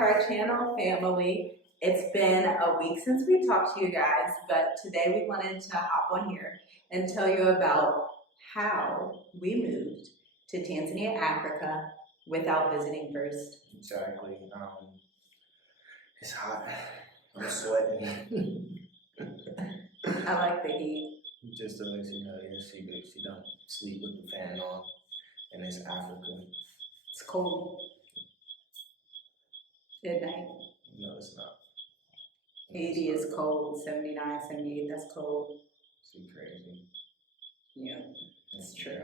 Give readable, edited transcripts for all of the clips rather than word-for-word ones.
to our channel, family. It's been a week since we talked to you guys, but today we wanted to hop on here and tell you about how we moved to Tanzania, Africa, without visiting first. Exactly. It's hot. I'm sweating. I like the heat. Just to let you know, yeah, she don't sleep with the fan on, and it's Africa. It's cold. Good night. No, it's not. 80 is cold, 79, 78, that's cold. She crazy. Yeah, it's true.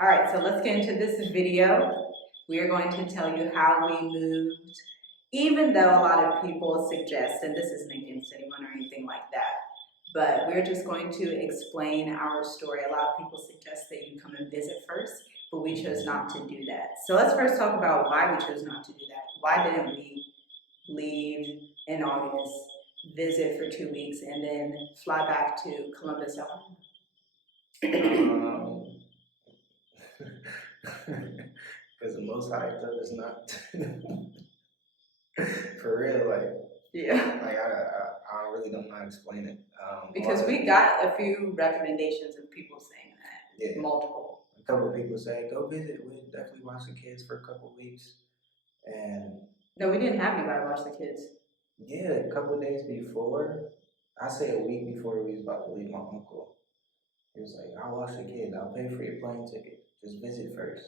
All right, so let's get into this video. We are going to tell you how we moved, even though a lot of people suggest, and this isn't against anyone or anything like that, but we're just going to explain our story. A lot of people suggest that you come and visit first, but we chose not to do that. So let's first talk about why we chose not to do that. Why didn't we leave in August, visit for 2 weeks, and then fly back to Columbus, Ohio? Because the Most High told us not to. For real, like, yeah. Like I really don't know how to explain it. Because we got a few recommendations of people saying that. Yeah. Multiple. A couple of people say, go visit. We'll definitely watch the kids for a couple of weeks. And no, we didn't have anybody watch the kids. Yeah, a couple of days before, I say a week before we was about to leave, my uncle, he was like, I'll watch the kids. I'll pay for your plane ticket. Just visit first.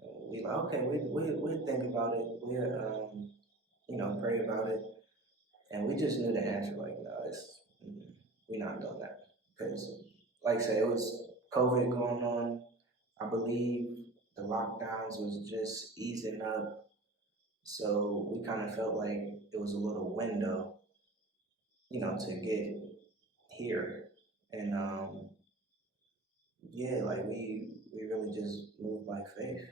And we like, okay, we'll think about it. We'll, pray about it. And we just knew the answer, like, no, we're not doing that. Because, like I said, it was COVID going on. I believe the lockdowns was just easing up. So we kind of felt like it was a little window, to get here. And, like we really just moved by faith.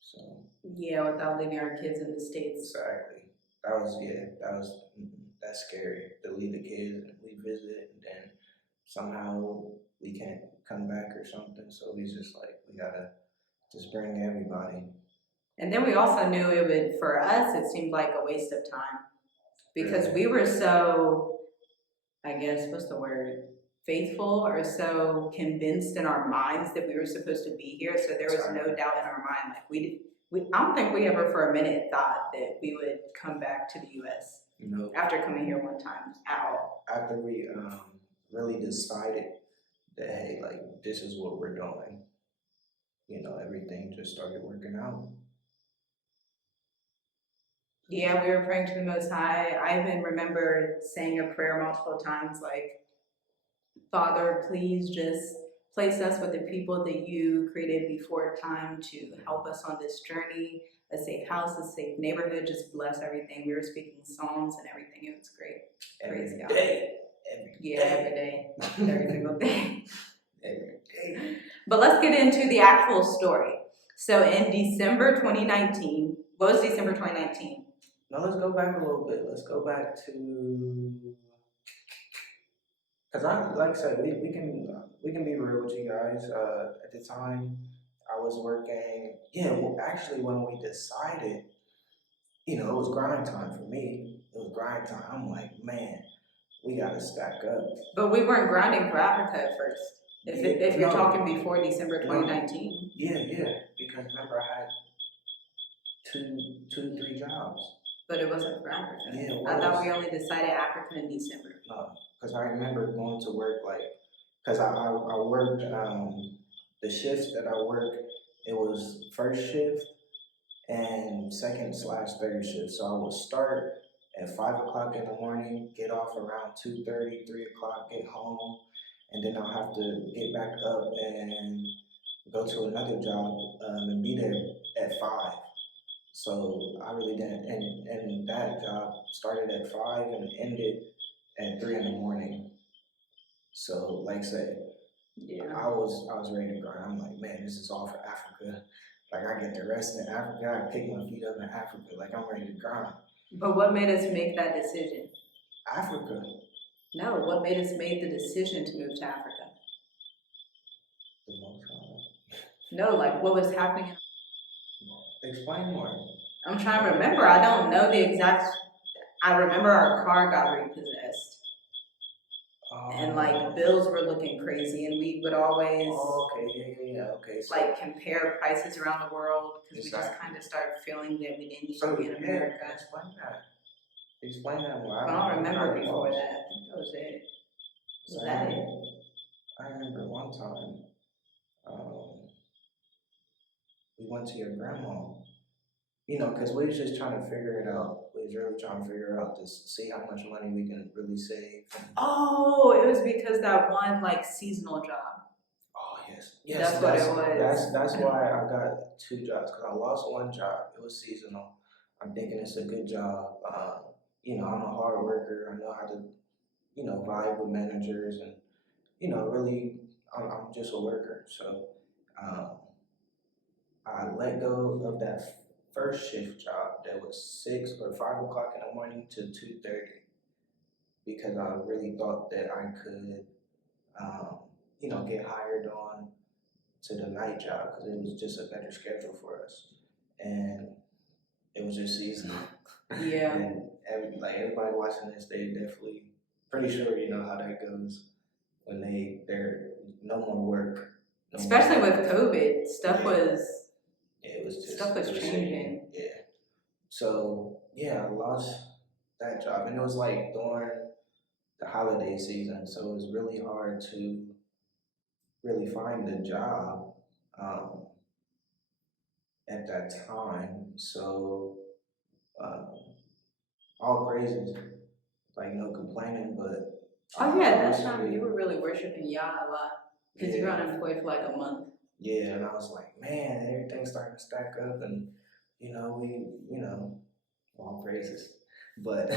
So. Yeah, without leaving our kids in the States. Exactly. That's scary to leave the kids and we visit and then somehow we can't come back or something. So we just like, we gotta just bring everybody. And then we also knew it would, for us, it seemed like a waste of time because we were so, I guess, what's the word? Faithful or so convinced in our minds that we were supposed to be here. So there was no doubt in our mind. Like I don't think we ever for a minute thought that we would come back to the U.S. After coming here one time at all. After we really decided that, hey, like, this is what we're doing, everything just started working out. Yeah, we were praying to the Most High. I even remember saying a prayer multiple times, like, Father, please just place us with the people that you created before time to help us on this journey. A safe house, a safe neighborhood, just bless everything. We were speaking psalms and everything. It was great. Praise God. Every day. Every single day. Every day. But let's get into the actual story. So in December 2019, what was December 2019? No, let's go back a little bit. Let's go back to, because like I said, we can be real with you guys. At the time, I was working. Yeah, well, actually, when we decided, it was grind time for me. It was grind time. I'm like, man, we gotta stack up. But we weren't grinding for Africa at first. If you're talking before December 2019. Yeah, because remember I had two, 3 jobs. But it wasn't for Africa. Yeah, it was. I thought we only decided Africa in December. No, because I remember going to work because I worked, the shifts that I worked, it was first shift and second/third shift. So I would start at 5 o'clock in the morning, get off around 2:30, 3 o'clock, get home, and then I'll have to get back up and go to another job and be there at 5. So I really didn't, and that job started at 5 and ended at 3 in the morning. So like I said, I was ready to grind. I'm like, man, this is all for Africa. Like I get to rest in Africa, I pick my feet up in Africa, like I'm ready to grind. But what made us make that decision? Africa. No, what made us make the decision to move to Africa? The Most High. No, like what was happening? Explain more. I'm trying to remember. I don't know the exact. I remember our car got repossessed, and like bills were looking crazy, and we would always Okay. So like compare prices around the world because we just kind of started feeling that we didn't need to be in America. Explain that more. I don't remember before that. I think that was it. Was that it? I remember one time we went to your grandma. You know, because we was just trying to figure it out. We was really trying to figure out to see how much money we can really save. Oh, it was because that one like seasonal job. Oh yes, That's what it was. That's why I got two jobs because I lost one job. It was seasonal. I'm thinking it's a good job. You know, I'm a hard worker. I know how to, you know, vibe with managers and, you know, really, I'm just a worker. So um, I let go of that first shift job that was 6 or 5 o'clock in the morning to 2:30 because I really thought that I could, um, you know, get hired on to the night job because it was just a better schedule for us, and it was just seasonal. Yeah. And everybody watching this, they definitely pretty sure you know how that goes when they're no more work. No Especially more with COVID, stuff was. Yeah, it was just stuff was changing. Yeah. So yeah, I lost that job, and it was like during the holiday season, so it was really hard to really find a job um, at that time. So um, all praises, like no complaining, but Oh yeah, at that time you were really worshiping Yah a lot because you were unemployed for like a month. Yeah, and I was like, man, everything's starting to stack up, and all praises. But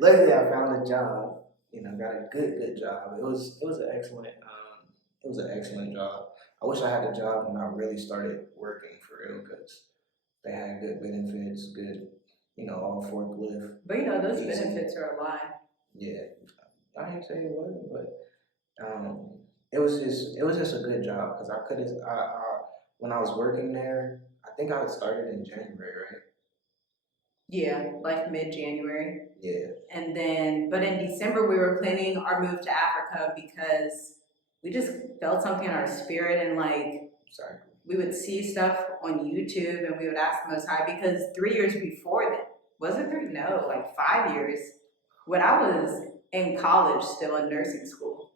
luckily, I found a job. You know, got a good job. It was an excellent job. I wish I had a job when I really started working for real, because they had good benefits, good, all forklift. But those benefits are a lie. Yeah, I ain't say it wasn't, but it was just a good job because I could have. When I was working there, I think I started in January, right? Yeah, like mid-January. Yeah. And then, but in December, we were planning our move to Africa because we just felt something in our spirit, and like we would see stuff on YouTube and we would ask the Most High, because 3 years before that, was it 3? No, like 5 years, when I was in college, still in nursing school,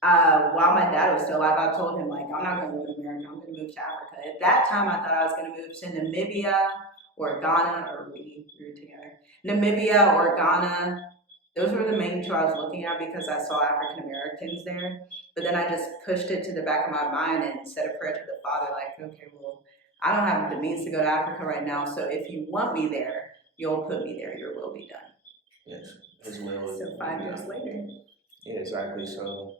while my dad was still alive, I told him, like, I'm not going to live in America, I'm going to move to Africa. At that time, I thought I was going to move to Namibia or Ghana, or we were together. Namibia or Ghana. Those were the main two I was looking at because I saw African Americans there. But then I just pushed it to the back of my mind and said a prayer to the Father, like, okay, well, I don't have the means to go to Africa right now, so if you want me there, you'll put me there, your will be done. Yes, His will. So 5 years later. Yeah, exactly. So,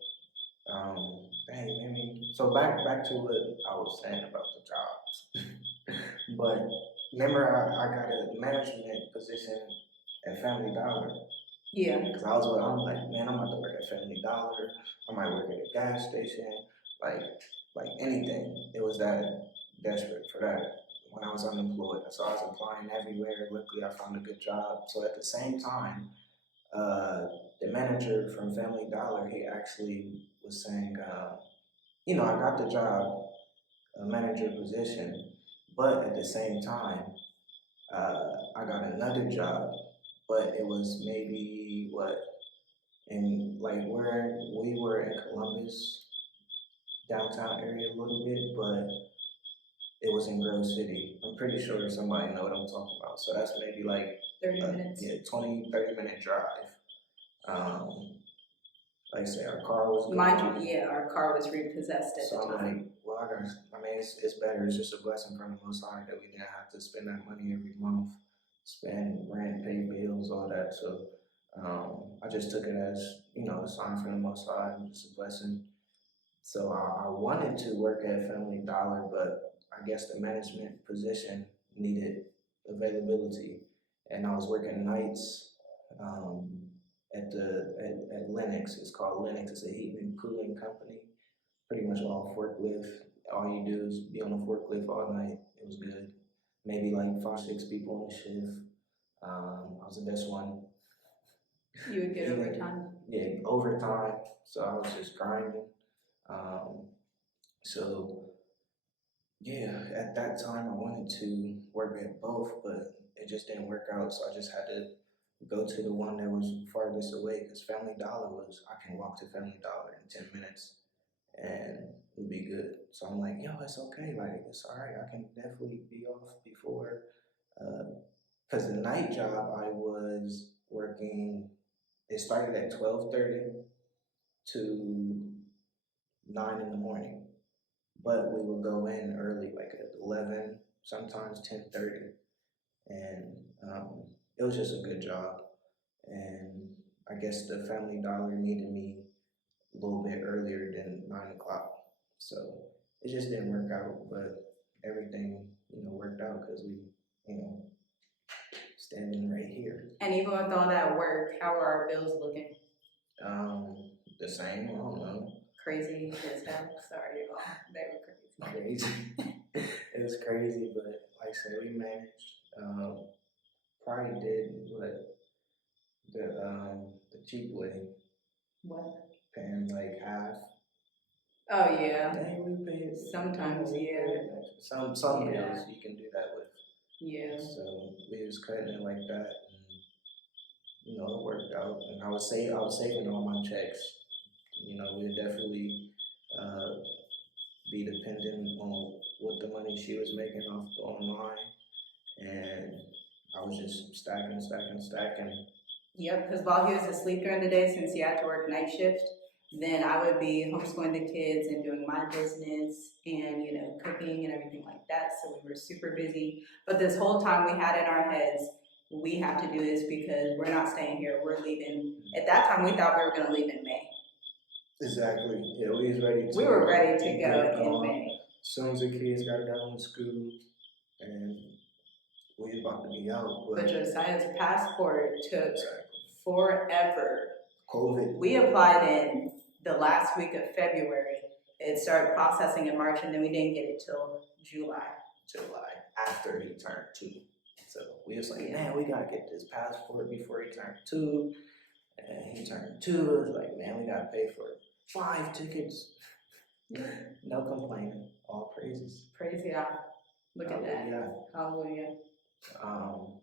so back to what I was saying about the jobs. But remember, I got a management position at Family Dollar. Yeah. Because I'm like, man, I'm about to work at Family Dollar. I might work at a gas station, like anything. It was that desperate for that when I was unemployed. So I was applying everywhere. Luckily, I found a good job. So at the same time, the manager from Family Dollar, he actually was saying, I got the job, a manager position, but at the same time, I got another job, but it was maybe in like where we were in Columbus, downtown area a little bit, but it was in Grove City. I'm pretty sure somebody know what I'm talking about. So that's maybe like 30 minutes. Yeah, 20-30 minute drive. Like I say, our car was good. Mind you, yeah, our car was repossessed at the time. I'm like, well, it's better. It's just a blessing from the Most High that we didn't have to spend that money every month, spend rent, pay bills, all that. So I just took it as, a sign from the Most High, and just a blessing. So I wanted to work at Family Dollar, but I guess the management position needed availability, and I was working nights at Lennox. It's called Lennox. It's a heating and cooling company. Pretty much all forklift. All you do is be on a forklift all night. It was good. maybe like 5, 6 people in the shift. I was the best one. You would get Even- overtime. Yeah, overtime. So I was just grinding. Um, so yeah, at that time I wanted to work at both, but it just didn't work out. So I just had to go to the one that was farthest away because Family Dollar was, I can walk to Family Dollar in 10 minutes and it would be good. So I'm like, yo, it's okay. Like, it's all right. I can definitely be off before. Because the night job I was working, it started at 12:30 to 9 in the morning. But we would go in early, like at 11, sometimes 10:30. And it was just a good job. And I guess the Family Dollar needed me a little bit earlier than 9 o'clock. So it just didn't work out, but everything, worked out because we, standing right here. And even with all that work, how are our bills looking? The same, I don't know. Crazy as hell. Sorry, y'all. They were crazy. Crazy. It was crazy, but like I said, we managed. Probably did what the cheap way, What? paying like half. Oh yeah. Hey, we paid. Sometimes, we yeah. paid extra. Some Yeah. bills you can do that with. Yeah. So we was cutting it like that, and it worked out. And I was saving all my checks. We would definitely be dependent on what the money she was making off the online, and I was just stacking. Yep, because while he was asleep during the day, since he had to work night shift, then I would be homeschooling the kids and doing my business and, cooking and everything like that. So we were super busy. But this whole time we had in our heads, we have to do this because we're not staying here. We're leaving. At that time, we thought we were going to leave in May. Exactly. Yeah, we was ready to. We were ready to get go in going. May. As soon as the kids got done with school, and we was about to be out. But Josiah's passport took Exactly. forever. COVID. We applied in the last week of February. It started processing in March, and then we didn't get it till July. After he turned 2. So we was like, man, we gotta get this passport before he turned 2. And he turned 2. It was like, man, we gotta pay for 5 tickets. No complaining. All praises. Praise God. Look at that. Yeah. Hallelujah. Um,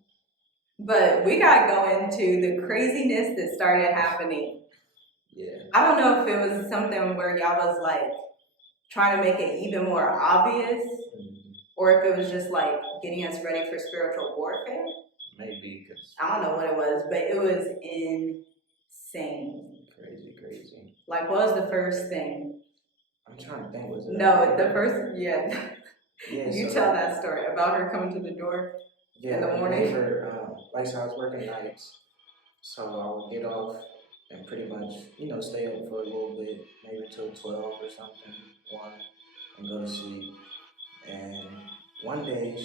But we gotta go into the craziness that started happening. yeah. I don't know if it was something where y'all was like trying to make it even more obvious, or if it was just like getting us ready for spiritual warfare. Maybe because I don't know what it was, but it was insane. crazy. Like, what was the first thing? I'm trying to think. Was it? No, the first, yeah. Yeah. You tell that story about her coming to the door. Yeah, in the morning. Neighbor, like so I was working nights, so I would get off and pretty much, stay up for a little bit, maybe till 12 or something, 1, and go to sleep. And one day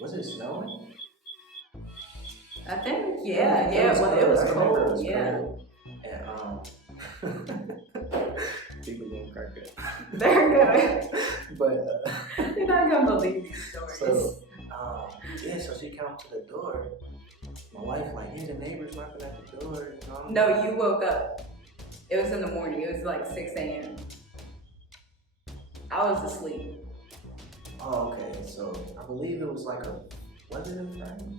was it snowing? I think, It was I remember cold, it was yeah. cold. And people gonna crack up. They're good. But You're not gonna believe these stories. so so she came to the door. My wife like, yeah, the neighbor's knocking at the door. No, you woke up. It was in the morning. It was like 6 a.m. I was asleep. Oh, okay. So I believe it was like a weather friend.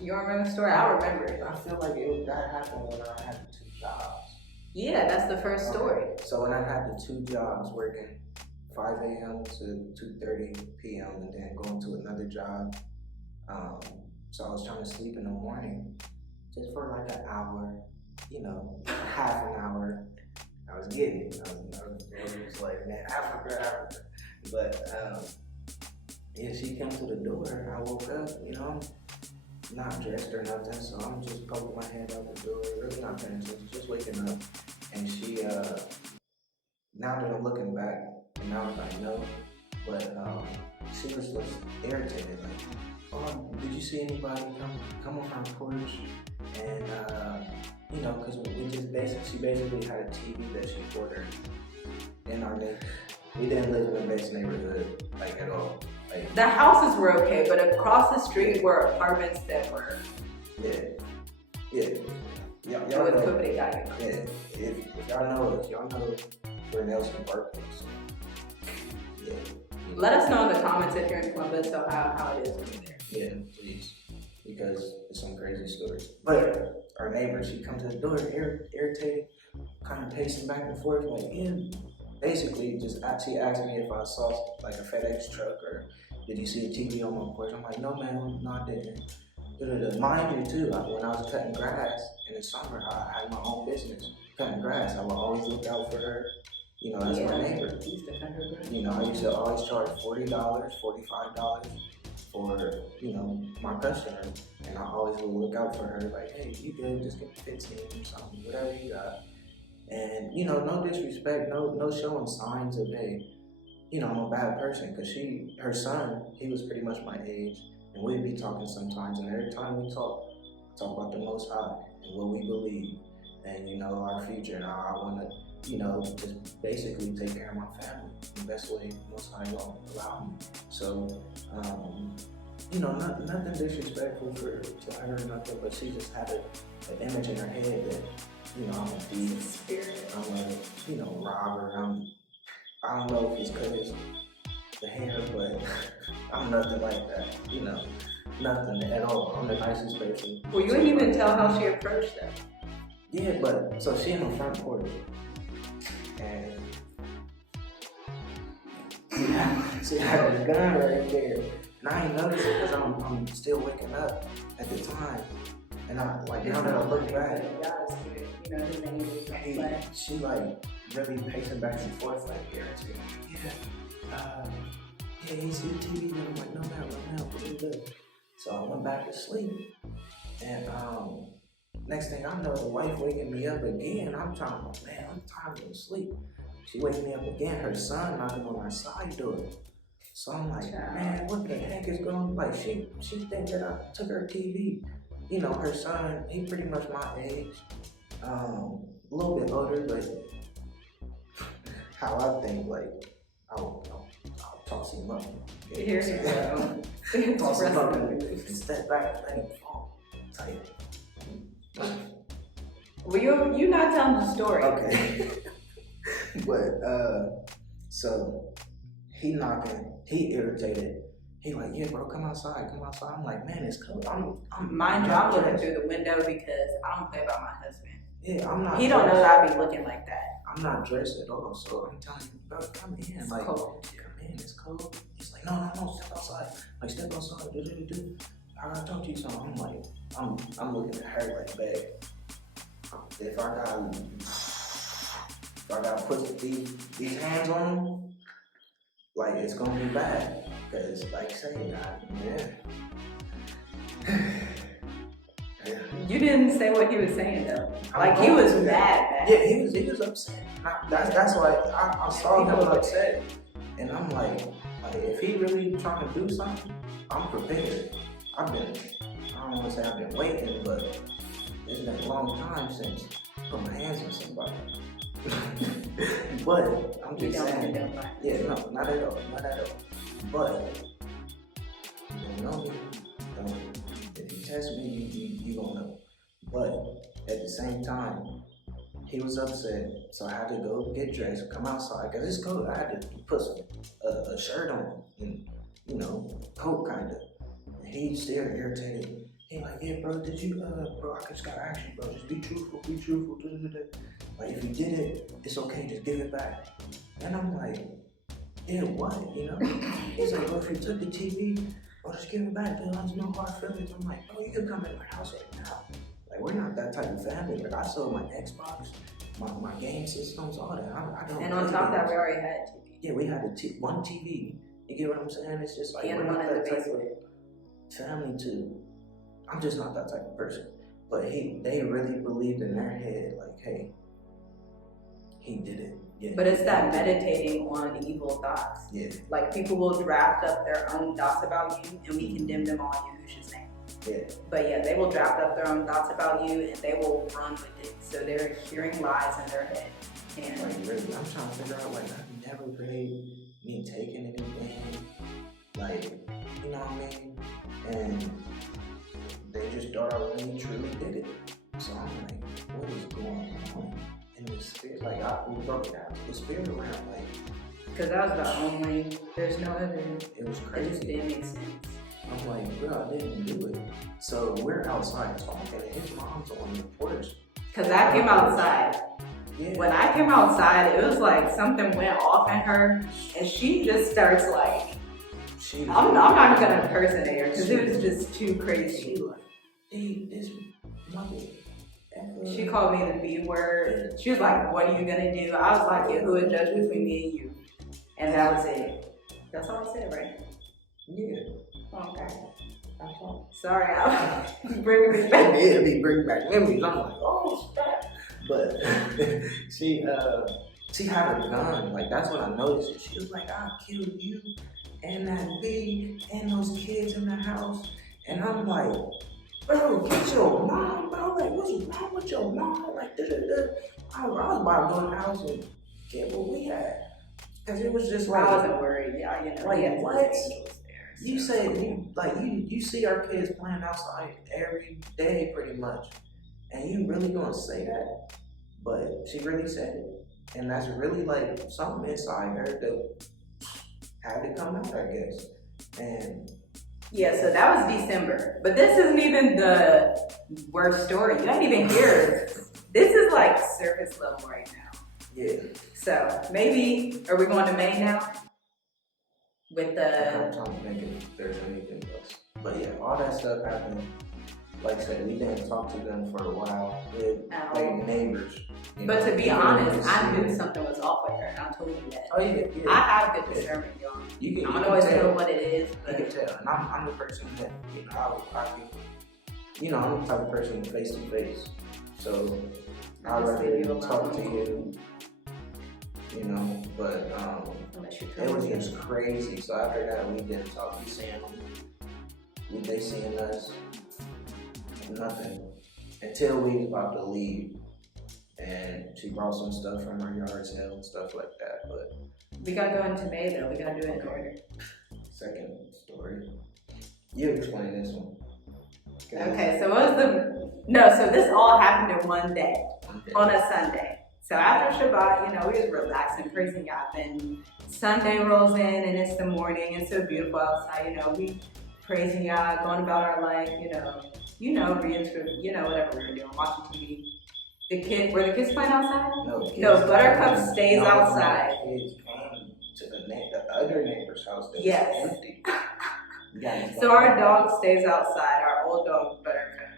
You don't remember the story? I remember it. I feel like that happened when I had the 2 jobs. Yeah, that's the first story. Okay. So when I had the 2 jobs, working 5 a.m. to 2:30 p.m. and then going to another job. So I was trying to sleep in the morning just for like an hour, half an hour. I was getting it. I was like, man, Africa. But yeah, she came to the door. I woke up, not dressed or nothing, so I'm just poking my head out the door, really not paying attention, just waking up. And she, now that I'm looking back, and now that I know, but she was just irritated, like, oh, did you see anybody come on our porch? And because she basically had a TV that she ordered in our neighborhood. We didn't live in the best neighborhood, like at all. Like, The houses were okay, but across the street were apartments that were. yeah, yeah. Y'all With know, COVID, it got you. yeah, if y'all know where Nelson Park is. Yeah. Let us know in the comments if you're in Columbus, so how it is over there. Yeah, please. Because it's some crazy stories. But our neighbor, she comes to the door, irritated, kind of pacing back and forth, like, yeah. Basically, she asked me if I saw like a FedEx truck or did you see a TV on my porch? I'm like, no, man, no, I didn't. Mind you, too, when I was cutting grass in the summer, I had my own business cutting grass. I would always look out for her. You know, that's my neighbor. You know, I used to always charge $40, $45 for, you know, my customer. And I always would look out for her, like, hey, you good, just give me 15 or something, whatever you got. And, you know, no disrespect, no showing signs of, hey, you know, I'm a bad person. Because her son, he was pretty much my age. And we'd be talking sometimes. And every time we talk about the Most High and what we believe. And, you know, our future. And I want to, you know, just basically take care of my family the best way the Most High will allow me. So, you know, nothing disrespectful to her or nothing. But she just had an image in her head that, you know, I'm a thief, I'm a, you know, robber, I don't know if it's because the hair, but I'm nothing like that, you know, nothing at all. I'm the nicest person. Well, you didn't even tell how she approached them. Yeah, but, so she in the front porch, and she had a gun right there, and I ain't noticed it because I'm still waking up at the time. And I, like, now that I look back, she like really pacing back and forth, like, irritated. Yeah, he's on TV, and I'm like, no, what are you doing? So I went back to sleep, and next thing I know, the wife waking me up again. I'm tired of going to sleep. She waking me up again, her son knocking on our side door. So I'm like, man, what the heck is going on? Like, she think that I took her TV. You know, her son, he pretty much my age, a little bit older, but how I think, like, I'll toss him up. Here you go. Toss him up and step back, let him fall. Type. Well, you're not telling the story. Okay. But, so, he knocking, he irritated. He like, yeah, bro, come outside. I'm like, man, it's cold. Mind you, I'm looking through the window because I don't play about my husband. Yeah, I'm not. He don't know that I be looking like that. I'm not dressed at all, so I'm telling you, bro, come in. It's like, cold. Come in, it's cold. He's like, no, step outside. Like, step outside. I gotta talk to you something. I'm like, I'm looking at her like, babe, if I gotta put these hands on him, like, it's gonna be bad. Cause like saying that, yeah. You didn't say what he was saying though. Like, he was mad. Yeah, he was upset. That's why I saw him upset, and I'm like, if he really trying to do something, I'm prepared. I don't want to say I've been waiting, but it's been a long time since I put my hands on somebody. But I'm just saying, yeah, no, not at all. But you don't know me. If you test me, you gonna know. But at the same time, he was upset, so I had to go get dressed, come outside, cause it's cold. I had to put a shirt on and, you know, coat kinda. And he still irritated. He like, yeah, bro, did you, bro, I just gotta ask you, bro, just be truthful. Like, if you did it, it's okay, just give it back. And I'm like, yeah, what, you know? He's like, well, if you took the TV, well, just give it back, dude. There's no hard feelings. I'm like, oh, you can come in my house right now. Like, we're not that type of family. Like, I sold my Xbox, my game systems, all that. I don't. And on top of that, we already had TV. Yeah, we had one TV. You get what I'm saying? It's just like, and we're one not in the that type basement. of family too. I'm just not that type of person. But they really believed in their head, like, hey, he did it. Yeah. But it's that meditating on evil thoughts. Yeah. Like, people will draft up their own thoughts about you, and we condemn them on Yahushua's name. Yeah. But yeah, they will draft up their own thoughts about you, and they will run with it. So they're hearing lies in their head. And like, really, I'm trying to figure out, like, I've never paid me taking anything. Like, you know what I mean? And they just thought I really truly did it. So I'm like, what is going on in the spirit? Like, we broke it down. The spirit around, like, Because that was the only, there's no other, it was it just crazy. didn't make sense. I'm like, bro, I didn't do it. So we're outside talking, and his mom's on the porch. Because I came outside. Yeah. When I came outside, it was like something went off in her, and she just starts like, I'm not gonna impersonate her because it was just too crazy. She like, hey, this mother. She called me the B word. She was like, what are you gonna do? I was like, yeah, who would judge between me and you? And that was it. That's all I said, right? Yeah. Okay. Sorry, I was bringing me back. Yeah, be bringing back memories. I'm like, oh, snap. But she had a gun. Like, that's what I noticed. She was like, I'll kill you and that B and those kids in the house. And I'm like, bro, get your mom, bro. Like, what's wrong with your mom? Like, I was about to go in the house and get what we had. Because it was just like, I wasn't worried, yeah, you know. like, what? There, You so. said, you see our kids playing outside every day pretty much. And you really gonna say that? But she really said it. And that's really like something inside her that had to come out, I guess. And yeah, so that was December. But this isn't even the worst story. You don't even hear. This is like surface level right now. yeah. So maybe, are we going to May now? With I'm the, trying to think if there's anything else. But yeah, all that stuff happened. Like I said, we didn't talk to them for a while. We're like neighbors. but to be honest, I knew something was off with her, and I told you that. Oh yeah, yeah. I have good discernment, y'all. You I don't always know what it is, You but can tell. And I'm the person that, I'm the type of person face to face. So I'd rather talk to you, but it was just crazy. So after that, we didn't talk. We seeing them. They seeing us. Nothing. Until we was about to leave. And she brought some stuff from her yard sale and stuff like that. But we gotta go into May though. We gotta do it in order. Second story. You explain this one. Okay, so what was so this all happened in one day, on a Sunday. So after Shabbat, we was relaxing, praising God. Then Sunday rolls in and it's the morning. It's so beautiful outside, we praising God, going about our life, reading through, whatever we were doing, watching TV. Were the kids playing outside? No, Buttercup stays outside. The kids came to the other neighbor's house that Yes. was empty. So our dog stays outside, our old dog Buttercup.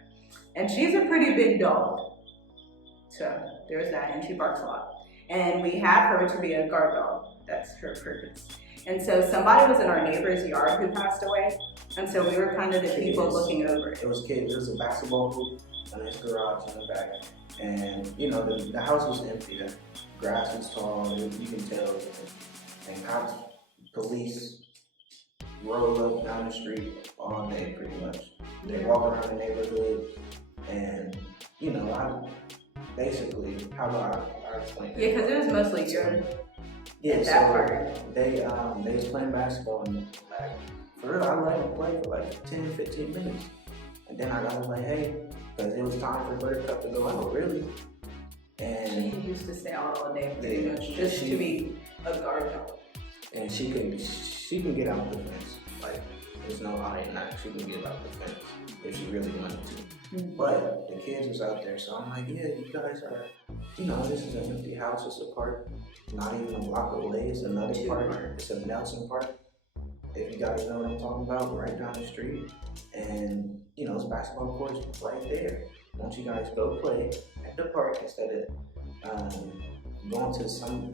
And she's a pretty big dog. So there's that, and she barks a lot. And we have her to be a guard dog. That's her purpose. And so somebody was in our neighbor's yard who passed away. And so we were kind of the people looking over it. It was kids. There was a basketball hoop in this garage in the back. And, the house was empty. The grass was tall. You can tell. And cops, police roll up down the street all day pretty much. They walk around the neighborhood. And, how do I explain that? Yeah, because it was mostly your that part. They was playing basketball and for real, I let them play for like 10, 15 minutes. And then I got them like, hey, because it was time for Buttercup to go out, really. And she used to stay out all day pretty much just to be a guard dog. And she can get out the fence. Like, there's no hiding that. She can get out the fence if she really wanted to. Mm-hmm. But the kids was out there, so I'm like, yeah, you guys are, this is an empty house. It's a park, not even a block away. It's another park. It's a Nelson Park. If you guys know what I'm talking about, right down the street. And, it's basketball courts right there. Why don't you guys go play at the park instead of going to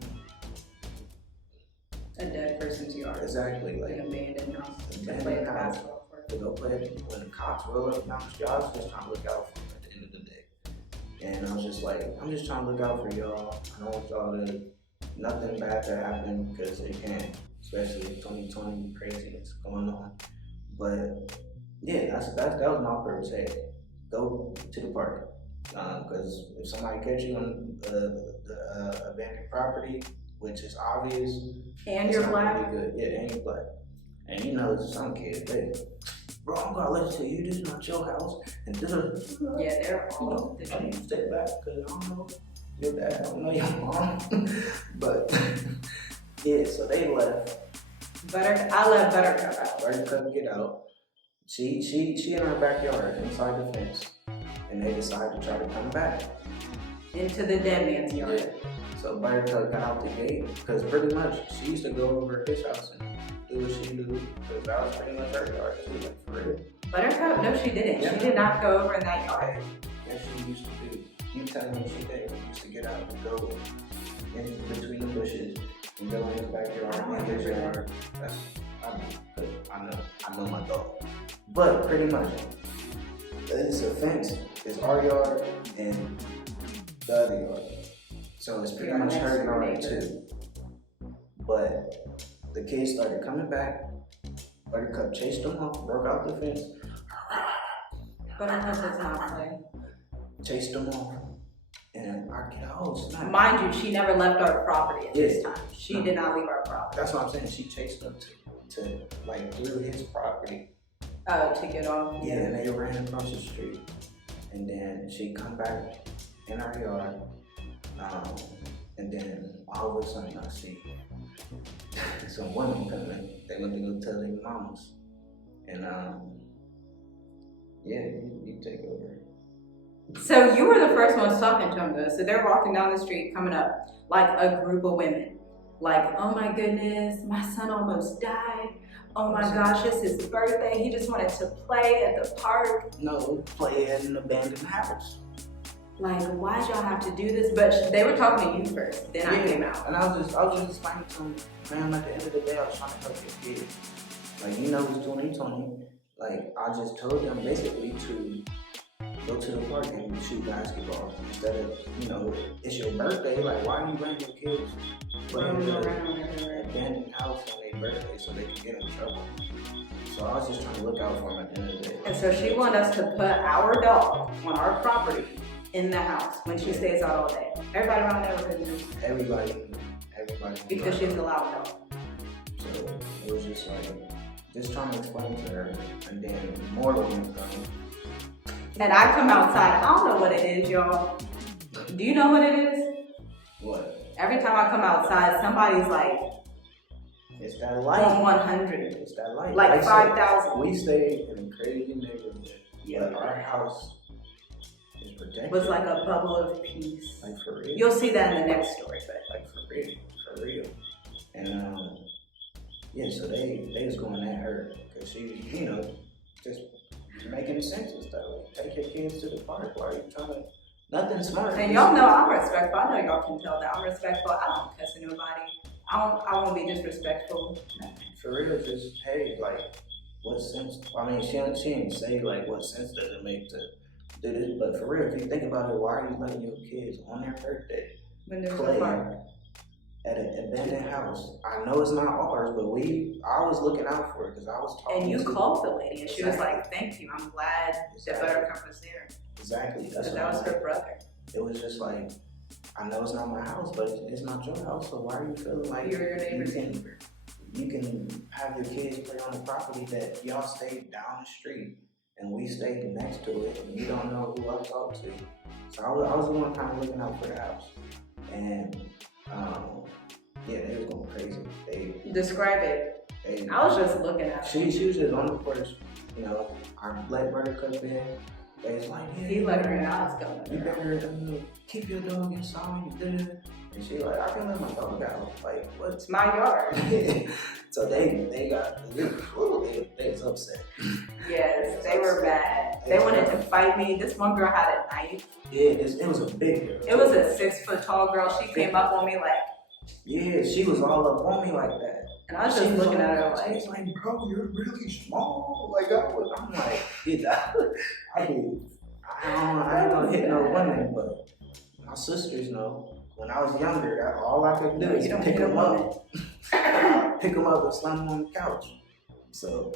a dead person's yard. Exactly. Like an abandoned house to play at the basketball court. To go play when the cops roll up down the street. I was just trying to look out for them at the end of the day. And I was just like, I'm just trying to look out for y'all. I don't want y'all to, nothing bad to happen because it can, especially 2020 craziness going on. But yeah, that was my purpose. Hey, go to the park. Because if somebody catch you on the abandoned property, which is obvious, and you're black, really good. Yeah, and you're black. And you know, some kids, they, bro, I'm gonna listen to you. This is not your house. And this is, Yeah, they're all the I need to step back because I don't know your dad, I don't know your mom. But yeah, so they left. I love Buttercup out. Buttercup get out. She in her backyard inside the fence, and they decide to try to come back Into the dead man's yard. So Buttercup got out the gate because pretty much she used to go over his house and do what she do because that was pretty much her yard too, like for real. Buttercup? No, she didn't. Yeah. She did not go over in that yard. Yes, she used to do. You telling me she did? She used to get out and go in between the bushes and go in his backyard and his yard. That's I know my dog. But pretty much, it's a fence. It's our yard and the other yard. So it's pretty much her yard too. But the kids started coming back. Buttercup chased them off, broke out the fence. Buttercup does not play. Chased them off. And I get, oh snap. Mind you, she never left our property at this time. She did not leave our property. That's what I'm saying. She chased them to like through his property. Oh, to get off. Yeah, and they ran across the street. And then she come back in our yard. And then all of a sudden I see some women coming. They went to go tell their mamas. And yeah, you take over. So you were the first ones talking to them though. So they're walking down the street coming up like a group of women. Like, oh my goodness, my son almost died. Oh my gosh, it's his birthday. He just wanted to play at the park. No, play at an abandoned house. Like, why'd y'all have to do this? But they were talking to you first, then I came out. And I was just explaining to them, man, at the end of the day, I was trying to help your kids. Like, you know, it's 2020. Like, I just told them basically to go to the park and shoot basketball instead of, you know, it's your birthday. Like, why are you bringing your kids playing the abandoned house on their birthday so they can get in trouble? So I was just trying to look out for them at the end of the day. And so she wanted us to put our dog on our property in the house when she stays out all day. Everybody around the neighborhood knew. Everybody. Because she's a loud dog. So it was just like, just trying to explain to her, and then more women come. And I come outside, I don't know what it is, y'all. Do you know what it is? What? Every time I come outside, somebody's like, it's that light. on 100. It's that light. Like 5,000. We stayed in a crazy neighborhood. Yeah. But our house is protected. Was like a bubble of peace. Like for real. You'll see that in the next story, but like for real. And yeah, so they was going at her because she was, you know, just making sense and stuff. Like, take your kids to the park. Why are you trying to? Nothing smart. and y'all know I'm respectful. I know y'all can tell that I'm respectful. I don't cuss at nobody. I won't be disrespectful. For real, just hey, like, what sense? I mean, she didn't say like what sense does it make to do this, but for real, if you think about it, why are you letting your kids on their birthday When there's play a park. at an abandoned house? I know it's not ours, but I was looking out for it because I was talking. And you to called the lady, and she was Exactly. like, "Thank you. I'm glad that Buttercup was there." Exactly. That's Because what that was I'm her saying. brother. It was just like, I know it's not my house, but it's not your house, so why are you feeling like You're your neighbor's you can, neighbor. you can have your kids play on the property that y'all stayed down the street and we stayed next to it and you don't know who I talked to. So I was the one kind of looking out for the house. And yeah, they was going crazy. Describe it. I was just looking at it. She was just on the porch, you know, I let Buttercup in. They was like, yeah, He let her in. I was you going. better keep your dog inside. And she like, I can let my dog out. Like, what's It's my yard. So they was upset. Yes, they were mad. They wanted to fight me. This one girl had a knife. Yeah, it was a big girl. It was a 6 foot tall girl. She came up on me like, yeah, she was all up on me like that. and I was just looking at her She's like, like, bro, you're really small. Like I'm like, I ain't gonna hit no women, but my sisters know. When I was younger, all I could do No, is you don't pick hit a them up. Pick them up and slam them on the couch. So,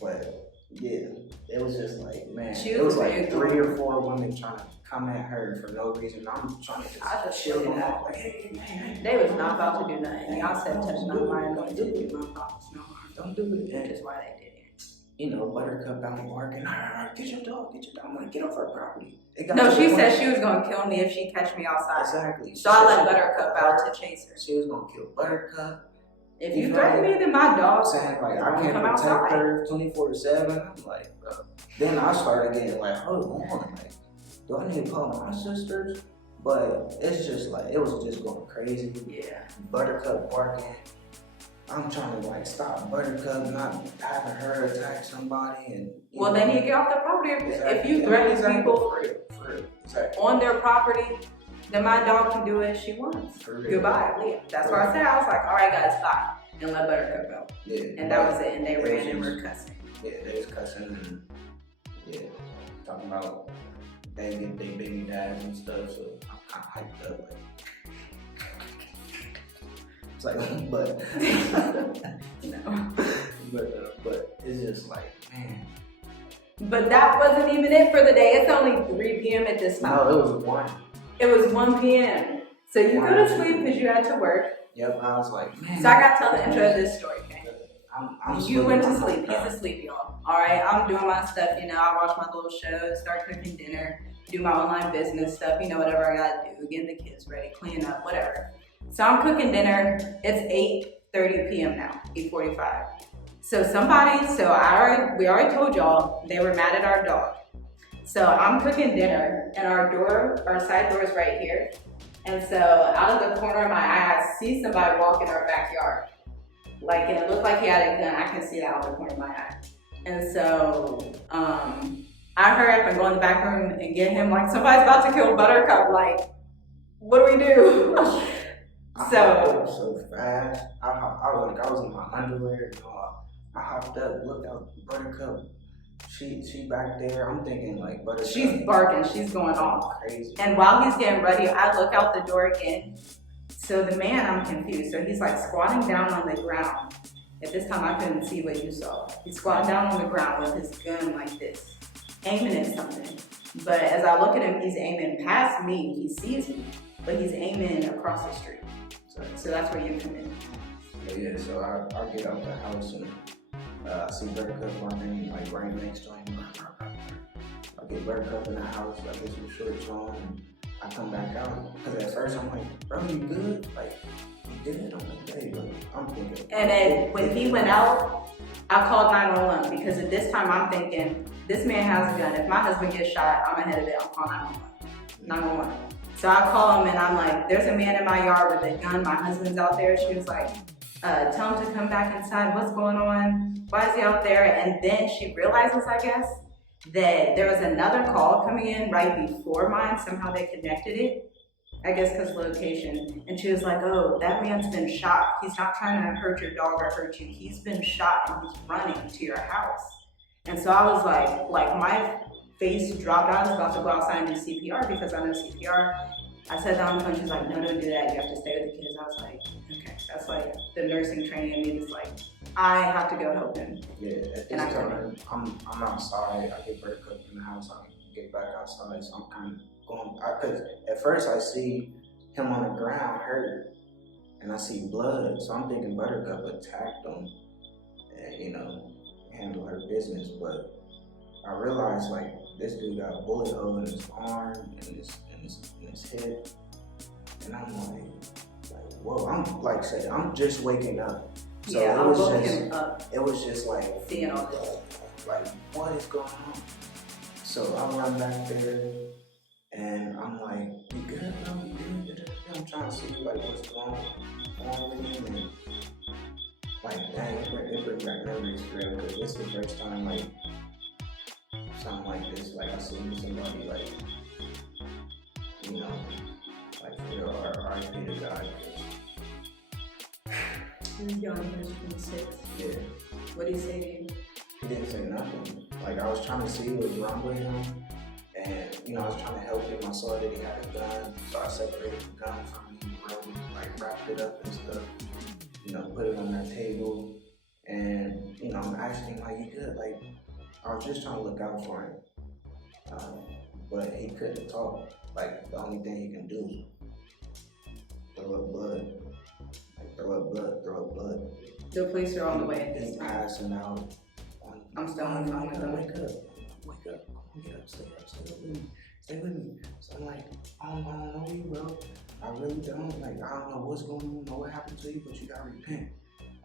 but yeah, it was just like, man, She it was was like big. 3 or 4 women trying to come at her for no reason. I'm trying to I just chill looking them at off. Like, hey. they was not about to do nothing. Y'all said touch not mine, going to do my promise no harm. don't do it. And Which is why they did it. you know, Buttercup out barking, get your dog, get your dog. I'm like, get off our property. No, she said she was gonna kill me if she catch me outside. Exactly. So I let Buttercup out to chase her. She was gonna kill Buttercup. If you threaten me, then my dog saying like I can't protect her 24/7. I'm like, bro. Then I started getting like, hold on, like, do I need to call my sisters? But it's just like it was just going crazy. Yeah. Buttercup barking. I'm trying to like stop Buttercup not having her attack somebody and well, they need to get off their property. If you threaten people for real. Exactly. on their property, then my dog can do as she wants. Goodbye, Leah. That's what I said. I was like, all right, guys, bye, and let Buttercup go. Yeah. And that was it. And they ran and were cussing. Yeah, they was cussing and yeah, talking about they get their baby dads and stuff. So I'm kind of hyped up. Like, it's like, but No. but it's just like, man. But that wasn't even it for the day. It's only 3 p.m. at this time. No, it was 1. It was 1 p.m. So you go to sleep because you had to work. Yep, I was like, man. So I got to tell the intro of this story, okay? I'm you went to sleep. He's asleep, y'all. All right, I'm doing my stuff, you know. I watch my little shows, start cooking dinner, do my online business stuff, you know, whatever I gotta do, getting the kids ready, clean up, whatever. So I'm cooking dinner. It's 8:30 p.m. now, 8:45. So we already told y'all they were mad at our dog. So I'm cooking dinner, and our side door is right here. And so out of the corner of my eye, I see somebody walk in our backyard. Like, and it looked like he had a gun. I can see that out of the corner of my eye. And so I hurry up and go in the back room and get him. Like, somebody's about to kill Buttercup. Like, what do we do? So fast. I was in my underwear. You know, I hopped up, looked out, Buttercup. She back there. I'm thinking like Buttercup. She's barking. She's going off. Crazy. And while he's getting ready, I look out the door again. So the man, I'm confused. So he's like squatting down on the ground. At this time, I couldn't see what you saw. He's squatting down on the ground with his gun like this, aiming at something. But as I look at him, he's aiming past me. He sees me, but he's aiming across the street. So that's where you come in. Yeah, so I get out the house and I see Buttercup running like right next to him. I get Buttercup in the house, I get some shorts on, and I come back out. Because at first I'm like, bro, you good? Like, you good? I'm like, hey, but I'm thinking. And then when he went out, I called 911 because at this time I'm thinking, this man has a gun. If my husband gets shot, I'm ahead of it. I'm calling 911. So I call him and I'm like, there's a man in my yard with a gun. My husband's out there. She was like, tell him to come back inside. What's going on? Why is he out there? And then she realizes, I guess, that there was another call coming in right before mine. Somehow they connected it, I guess because location. And she was like, oh, that man's been shot. He's not trying to hurt your dog or hurt you. He's been shot and he's running to your house. And so I was like my face dropped. I was about to go outside and do CPR because I know CPR. I said that on the phone. She's like, no, don't do that. You have to stay with the kids. I was like, okay. That's like the nursing training in me. It's like, I have to go help him. Yeah, at this time, I'm outside. I get Buttercup in the house. I get back outside. So I'm kind of going, because at first I see him on the ground hurt and I see blood. So I'm thinking Buttercup attacked him and, you know, handle her business. But I realized like this dude got a bullet hole in his arm and his head. And I'm like, whoa, I'm like saying, I'm just waking up. So yeah, it was just like, seeing all this. Like, what is going on? So I run back there and I'm like, you good, bro? You good? I'm trying to see like what's going on with him and like, dang, it brings back memories for real, because this is the first time like something like this, like I seen somebody like, you know, like for real, R.I.P. to God. He was young, he was 26. Yeah. What did he say to you? He didn't say nothing. Like, I was trying to see what was wrong with him, and, you know, I was trying to help him. I saw that he had a gun, so I separated the gun from him, like, wrapped it up and stuff, you know, put it on that table, and, you know, I'm asking him, like, you good? Like, I was just trying to look out for him, but he couldn't talk. Like, the only thing he can do is throw up blood. Like, throw up blood. The police are on the way at this He's time. passing out. I'm still on the phone with them. Wake up, come on, get up, stay with me. So I'm like, I don't know you, bro. I really don't. Like, I don't know what's going on, know what happened to you, but you gotta repent.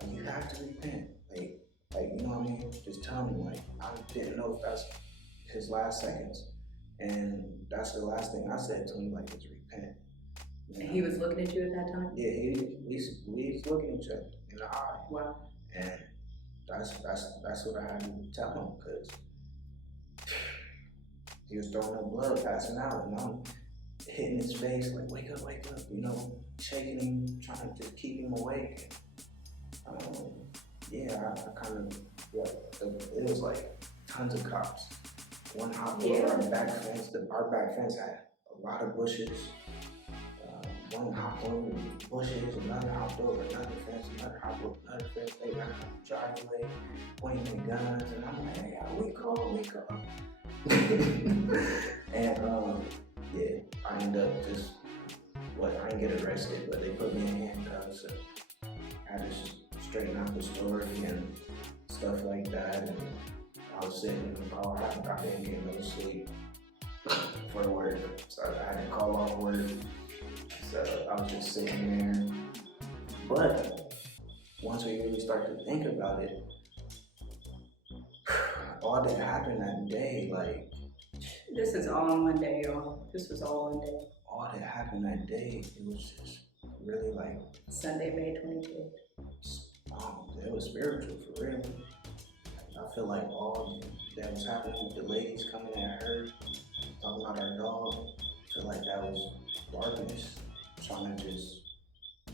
Like, you have to repent. Like, you know what I mean? Just tell me. Like, I didn't know if that's his last seconds, and that's the last thing I said to him. Like, is repent. And he was looking at you at that time? Yeah, we was looking at each other in the eye. Wow. And that's what I had to tell him, because he was throwing up blood, passing out, and I'm hitting his face like, wake up, you know, shaking him, trying to just keep him awake. Yeah, I kind of, it was like tons of cops. One hot door, our back fence had a lot of bushes. One hot door with bushes, another hot door with another fence, another hot door with another fence. They ran out the driveway, pointing their guns, and I'm like, hey, we call. And yeah, I ended up just, I didn't get arrested, but they put me in handcuffs, and I had to straighten out the story and stuff like that. And I was sitting in the car, I didn't get no sleep for work, so I had to call off work. So I was just sitting there. But once we really start to think about it, all that happened that day, like, this is all in one day, y'all. This was all one day. all that happened that day, it was just really like Sunday, May 25th. It was spiritual for real. I feel like all that was happening with the ladies coming at her, talking about our dog, I feel like that was darkness trying to just, I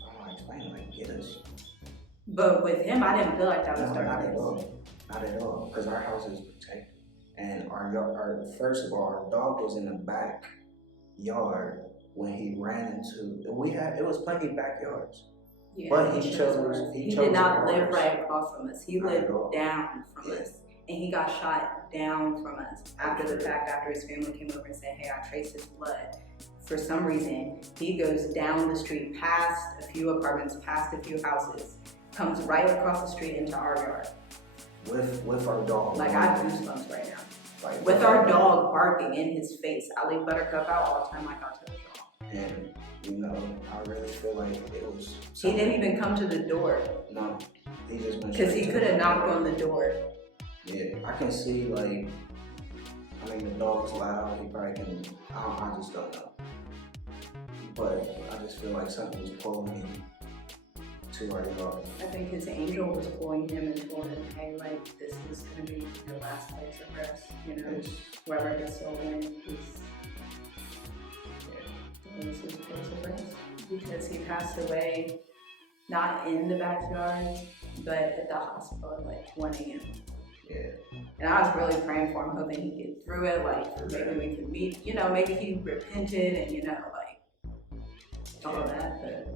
don't know how to explain it, like get us. But with him, I didn't feel like that was No, darkness. not at all, because our house is protected. And first of all, our dog was in the backyard when he ran into, it was plenty of backyards. Yeah, But he did not ours. live right across from us. He Not lived at all. down from us. And he got shot down from us after the fact, after his family came over and said, hey, I traced his blood. For some reason, he goes down the street, past a few apartments, past a few houses, comes right across the street into our yard. With our dog. Like, I have goosebumps right now. Like, With our dog barking in his face. I leave Buttercup out all the time, like I told y'all. And, you know, I really feel like it was. He didn't even come to the door. No, he just went. Because he could have knocked on the door. Yeah, I can see, like, I mean, the dog's loud. He probably can. I just don't know. But I just feel like something was pulling me to our yard. I think his angel was pulling him and told him, hey, like, this is going to be your last place of rest, you know, wherever his soul went, this is his place of rest. Because he passed away, not in the backyard, but at the hospital at like 1 a.m. Yeah. And I was really praying for him, hoping he'd get through it, like, maybe we could meet, you know, maybe he repented and, you know, like, all of that, but.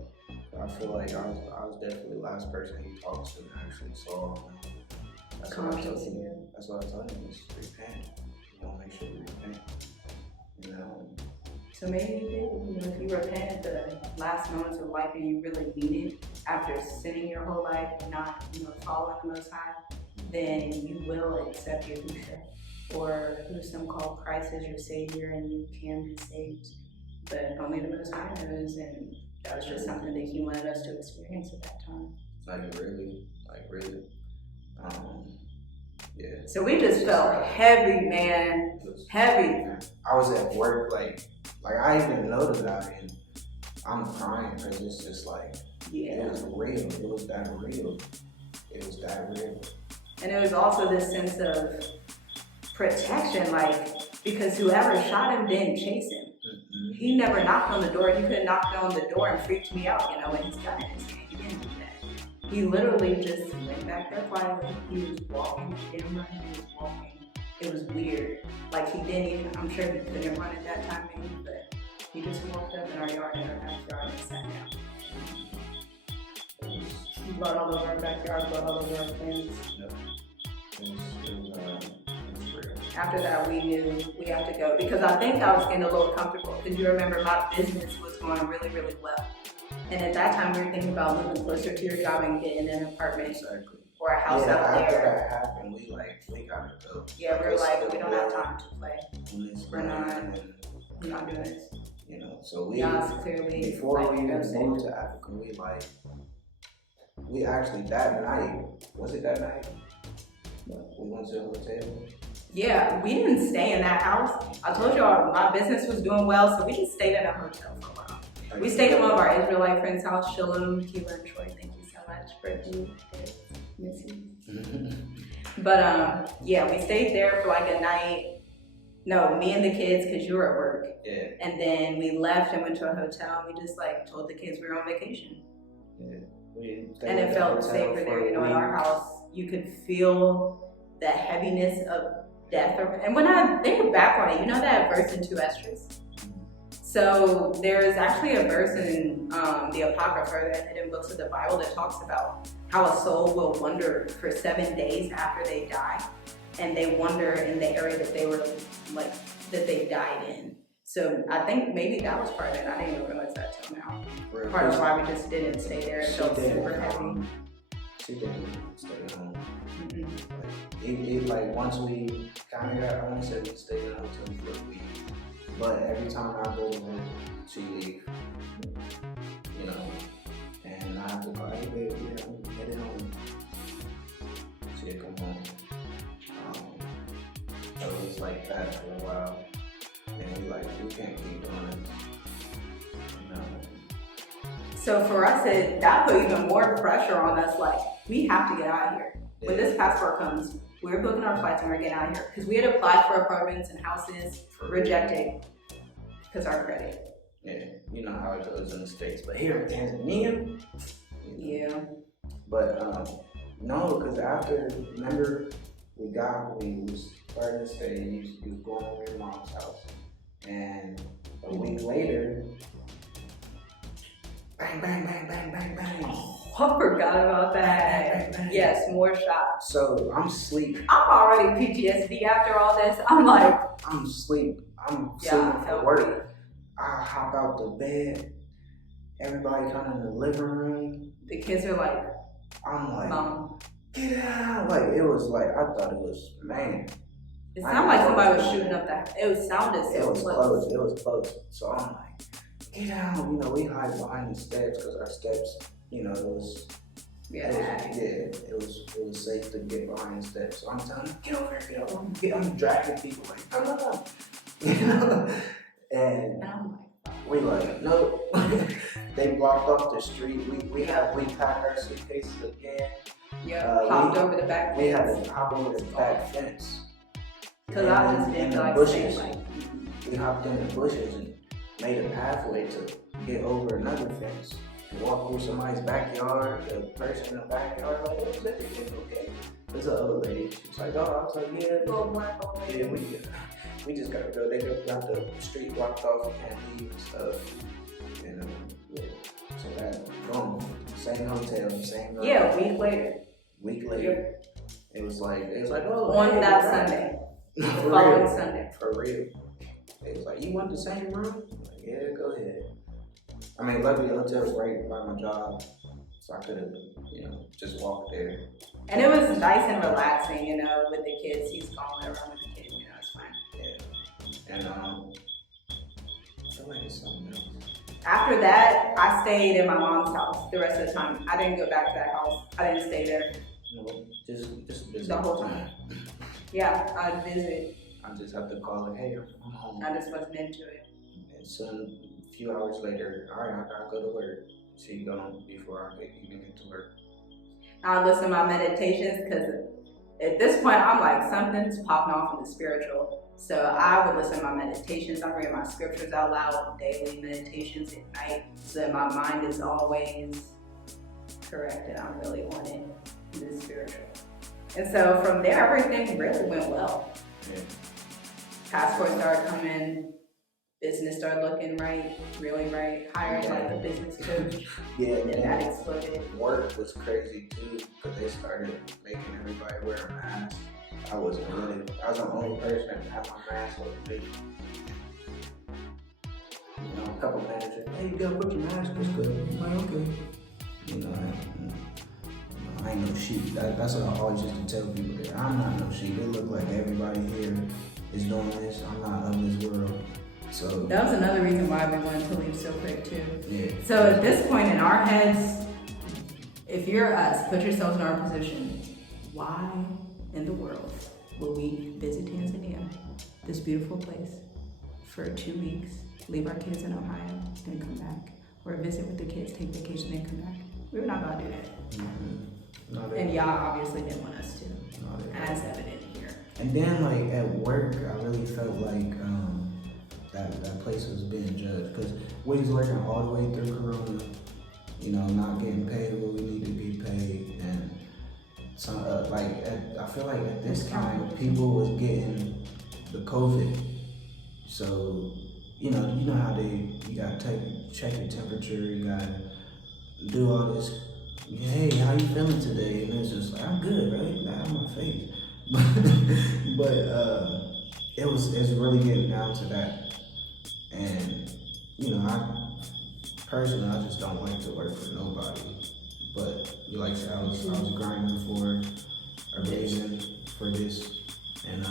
I feel like I was definitely the last person he talked to and actually saw. That's what I told him. That's what I told him, is repent. You know, make sure you repent. You know. So maybe you did, you know, if you repent at the last moments of life and you really mean it, after sinning your whole life and not, you know, following the Most High, then you will accept Yahushua, or who some call Christ as your Savior, and you can be saved. But only the Most High knows, and that was just something that He wanted us to experience at that time. Like really. Yeah. So we just felt heavy, man, heavy. I was at work, like I even noticed that, and I'm crying because it's just like, it was real. It was that real. It was that real. And it was also this sense of protection, like, because whoever shot him didn't chase him. Mm-hmm. He never knocked on the door. He could have knocked on the door and freaked me out, you know, when he's got in his hand. He didn't do that. He literally just went back there quietly. He was walking, he didn't run, he was walking. It was weird. Like, he didn't even, I'm sure he couldn't run at that time maybe, but he just walked up in our yard, in our backyard, and sat down. Blood all over our backyard, blood all over our fence. Yep. It was real. After that, we knew we have to go because I think I was getting a little comfortable because you remember my business was going really, really well. And at that time, we were thinking about moving closer to your job and getting an apartment or a house out after there. that happened, we gotta go. Yeah, we were like, we don't have time to play. We're We're not doing this. You know, so we Clearly, before like, we even moved to Africa, we actually that night, was it that night? We went to the hotel. Yeah, we didn't stay in that house. I told y'all my business was doing well, so we just stayed in a hotel for a while. We stayed at one of our Israelite friends' house, Shalom, Keela, and Troy. Thank you so much for the miss you. But yeah, we stayed there for like a night. No, me and the kids, because you were at work. Yeah. And then we left and went to a hotel, and we just like told the kids we were on vacation. Yeah. And it felt safer there. You know, in our house, you could feel the heaviness of death. And when I think back on it, you know that verse in 2 Esdras? So there's actually a verse in the Apocrypha, the hidden books of the Bible, that talks about how a soul will wander for 7 days after they die. And they wander in the area that they were like, that they died in. So I think maybe that was part of it. I didn't even realize that till now. Part of why we just didn't stay there. It felt super heavy. She didn't stay home. It like once we kind of got home, said we stayed in a hotel for a week. But every time I go to work, she leave. You know, and I have to call, hey baby, I'm heading home. She'd come home. So it was like that for a while. And we we can't keep doing this. No. So for us, that put even more pressure on us. Like, we have to get out of here. When this passport comes, we're booking our flights and we're getting out of here. Because we had applied for apartments and houses, rejected because our credit. Yeah, you know how it goes in the States. But here in Tanzania, yeah. But no, because after, remember, we was starting to stay, you was going over your mom's house. And a week later, bang, bang, bang, bang, bang, bang. I forgot about that. Bang, bang. Yes, more shots. So I'm asleep. I'm already PTSD after all this. I'm like, I'm asleep. I'm sleeping for work. I hop out the bed. Everybody come in the living room. The kids are like, I'm like, Mom, get out. Like, it was like, I thought it was, man. It sounded like somebody was shooting up that. It sounded so close. It was close. So I'm like, get out. You know, we hide behind the steps because our steps, you know, it was safe to get behind the steps. So I'm telling them, get over here, get over. I'm dragging people like, come on. You know? And we like, no. They blocked off the street. We packed our suitcases again. Hopped over the back fence. We had to hop over the back fence. Because I just didn't like bushes. We hopped in the bushes and made a pathway to get over another fence. And walk through somebody's backyard. The person in the backyard like, oh, is everything okay? It's an old lady. She's like, oh, I was like, yeah, we just gotta go. They got the street blocked off, we can't leave and stuff. And so that, boom, same hotel, same room. Yeah, a week later. It was like, oh, on that Sunday. The following Sunday. For real. It was like, you want the same room? I'm like, yeah, go ahead. I mean, luckily the hotel was right by my job, so I could have, just walked there. And it was nice and relaxing, with the kids. He's calling around with the kids, it's fine. Yeah. And I feel like it's something else. After that, I stayed in my mom's house the rest of the time. I didn't go back to that house. I didn't stay there. No, just visit. The whole time. Yeah, I'd visit. I just have to call it, hey, I'm home. I just wasn't into it. And soon, a few hours later, all right, I gotta go to work. She gone before I even get to work. I listen to my meditations because at this point, I'm like, something's popping off in the spiritual. So I would listen to my meditations. I read my scriptures out loud, daily meditations at night, so that my mind is always correct and I'm really on it in the spiritual. And so from there, everything really went well. Yeah. Passport started coming, business started looking right, really right, hired like a business coach. Yeah, and then that exploded. Work was crazy too, because they started making everybody wear a mask. I wasn't with it. I was the only person that had my mask on. You know, a couple managers, hey, you gotta put your mask, that's good. I'm like, okay. You know, I ain't no sheep. That's what I always used to tell people that I'm not no sheep. It look like everybody here is doing this. I'm not of this world. So that was another reason why we wanted to leave so quick too. yeah. So at this point in our heads, if you're us, put yourselves in our position. Why in the world will we visit Tanzania, this beautiful place, for 2 weeks, leave our kids in Ohio, then come back, or visit with the kids, take vacation, then come back? We were not gonna do that. Mm-hmm. And y'all obviously didn't want us to, as evident here. And then like at work, I really felt like that place was being judged because we was working all the way through Corona, you know, not getting paid what we need to be paid, and some I feel like at this time people was getting the COVID, so you know how you gotta check your temperature, you gotta do all this. Hey, how you feeling today? And it's just like, I'm good, right? Not on my face, but it's really getting down to that. And you know, I just don't like to work for nobody. But you like I said, I was grinding for a reason for this, and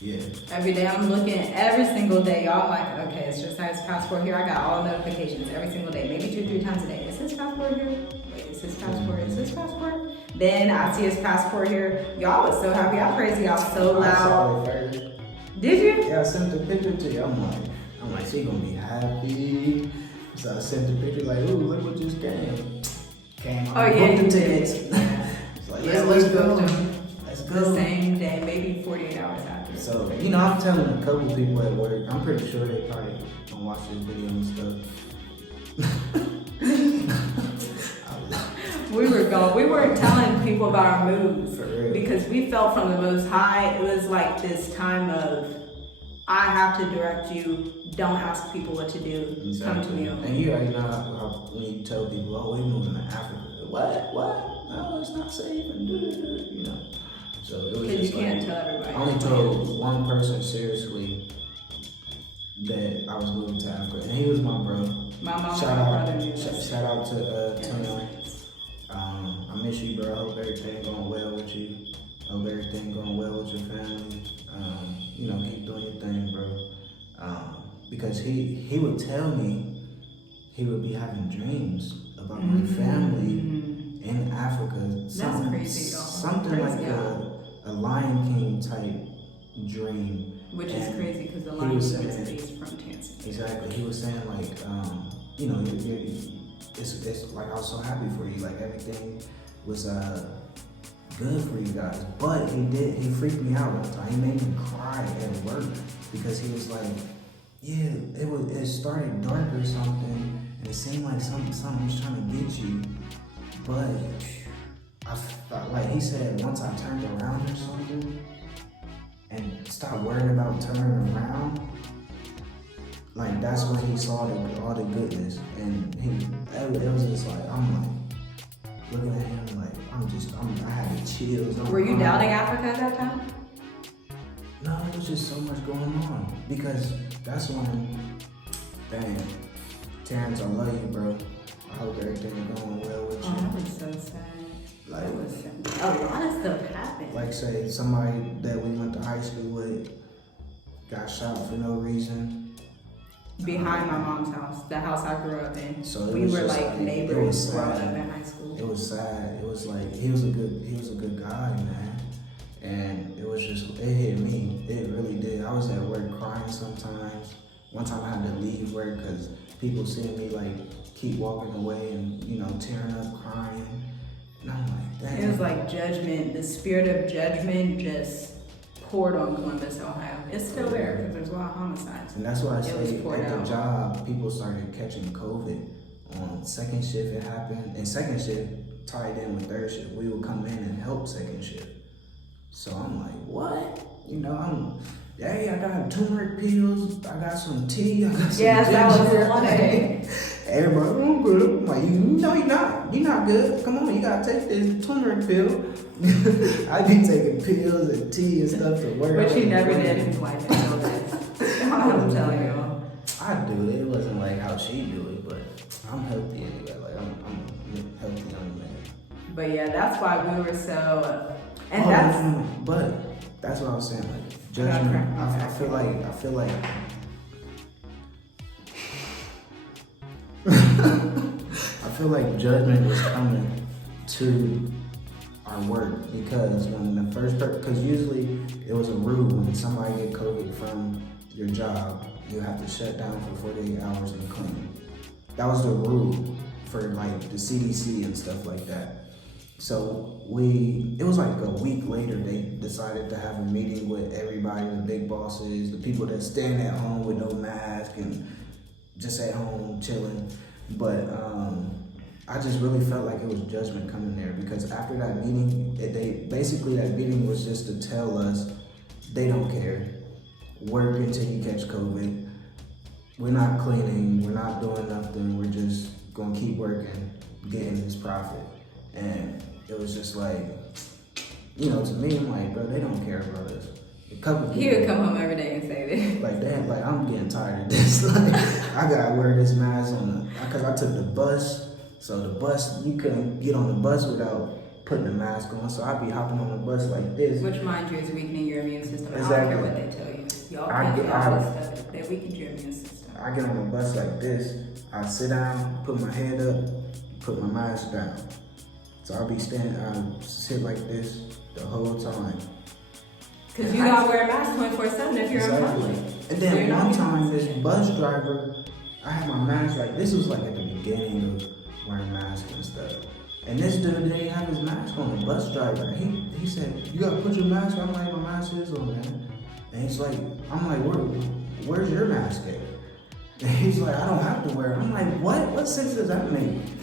yeah. Every day I'm looking, every single day, y'all like, okay, it's just his passport here. I got all notifications every single day, maybe 2-3 times a day. Is his passport here? Wait, is his passport? Is his passport? Then I see his passport here. Y'all was so happy. I praise y'all so loud. I saw it first. Did you? Yeah, I sent the picture to you. I'm like, she gonna be happy. So I sent the picture like, ooh, look what just came. Oh yeah, the tickets. It's like, yeah, let's go. Let's go. The same day, maybe 48 hours after. So, you know, I'm telling a couple people at work, I'm pretty sure they probably gonna watch this video and stuff. We weren't telling people about our moves For real. because we felt from the Most High, it was like this time of, I have to direct you, don't ask people what to do, Exactly. come to me. And you already know how when you tell people, oh, we're moving to Africa. What? No, it's not safe, and you know. So it was Because just you can't like, tell everybody. I only told one person seriously that I was moving to Africa, and he was my bro. My mom Shout and my out, brother knew that. shout out to Tim. I miss you, bro. I hope everything going well with you. Hope everything going well with your family. You know, keep doing your thing, bro. Because he would tell me he would be having dreams about my family in Africa. That's crazy, y'all. Something Crazy, like a Lion King type dream. Which is crazy because the he Lion was King is saying- based from Tanzania. Exactly. He was saying like, you know, it's like I was so happy for you. Like everything was good for you guys. But he freaked me out one time. He made me cry at work because he was like, yeah, it started dark or something, and it seemed like something was trying to get you. But I felt like he said once I turned around or something and stopped worrying about turning around, like that's when he saw all the goodness, and it was just like I'm like looking at him like I had the chills. Were you doubting Africa at that time? No, there was just so much going on because that's when, dang, Terrence, I love you, bro. I hope everything going well with you. Oh, that was so sad. Like, That was sad. A lot of stuff happened. like say somebody that we went to high school with got shot for no reason. Behind my mom's house, the house I grew up in. So it we was were just like it neighbors was growing up sad. in high school. It was sad. It was like he was a good guy, man. And it was just, it hit me. It really did. I was at work crying sometimes. One time I had to leave work because people seeing me like keep walking away and, you know, tearing up, crying. And I'm like, dang. It was like judgment. The spirit of judgment just poured on Columbus, Ohio. It's still there because there's a lot of homicides. And that's why I It was say poured at the out. job, people started catching COVID. On second shift it happened. And second shift tied in with third shift. We would come in and help second shift. So I'm like, what? You know, hey, I got turmeric pills, I got some tea, I got some Yes, that was ginger. funny. Everybody, I'm good. I'm like, no, you're not good. Come on, you gotta take this turmeric pill. I be taking pills and tea and stuff to work. Which he never did in his life until this. I'm telling you. I do it. It wasn't like how she do it, but I'm healthy anyway. Like I'm a healthy young man. But yeah, that's why we were so. And no. But that's what I was saying. Like judgment. I feel like. I feel like judgment was coming to our work because when the first because usually it was a rule when somebody get COVID from your job, you have to shut down for 48 hours and clean. That was the rule for like the CDC and stuff like that. So it was like a week later, they decided to have a meeting with everybody, the big bosses, the people that stand at home with no mask and just at home chilling. But I just really felt like it was judgment coming there because after that meeting, that meeting was just to tell us they don't care. Work until you catch COVID. We're not cleaning, we're not doing nothing, we're just gonna keep working, getting this profit. And it was just like, you know, to me, I'm like, bro, they don't care about us. He would come home every day and say this. Like I'm getting tired of this. Like, I gotta wear this mask because I took the bus. So the bus, you couldn't get on the bus without putting a mask on. So I'd be hopping on the bus like this. Which, mind you, is weakening your immune system. Exactly. I don't care what they tell you. Y'all can't do all this stuff. They weaken your immune system. I get on the bus like this. I sit down, put my head up, put my mask down. So I'll be I sit like this the whole time. Because you gotta wear a mask 24/7 if you're in public. And then one time, this bus driver, I had my mask like this was like at the beginning of wearing masks and stuff. And this dude didn't have his mask on. The bus driver, he said, "You gotta put your mask on." I'm like, "My mask is on, man." And he's like, I'm like, "Where's your mask at?" And he's like, "I don't have to wear it." I'm like, "What? What sense does that make?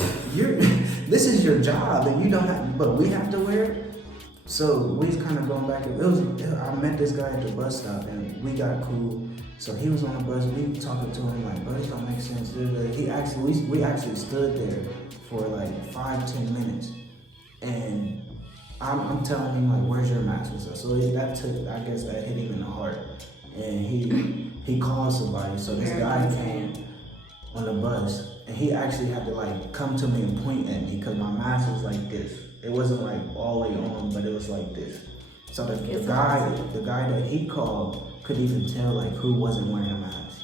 This is your job, and you don't have, but we have to wear it." So we was kind of going back. I met this guy at the bus stop, and we got cool. So he was on the bus. We talking to him like, "Bro, this don't make sense." We actually stood there for like 5-10 minutes, and I'm telling him like, "Where's your mask?" And stuff. So that hit him in the heart, and he called somebody. So this guy came on the bus, and he actually had to like come to me and point at me because my mask was like this. It wasn't like all the way on, but it was like this. So the guy that he called could even tell like who wasn't wearing a mask.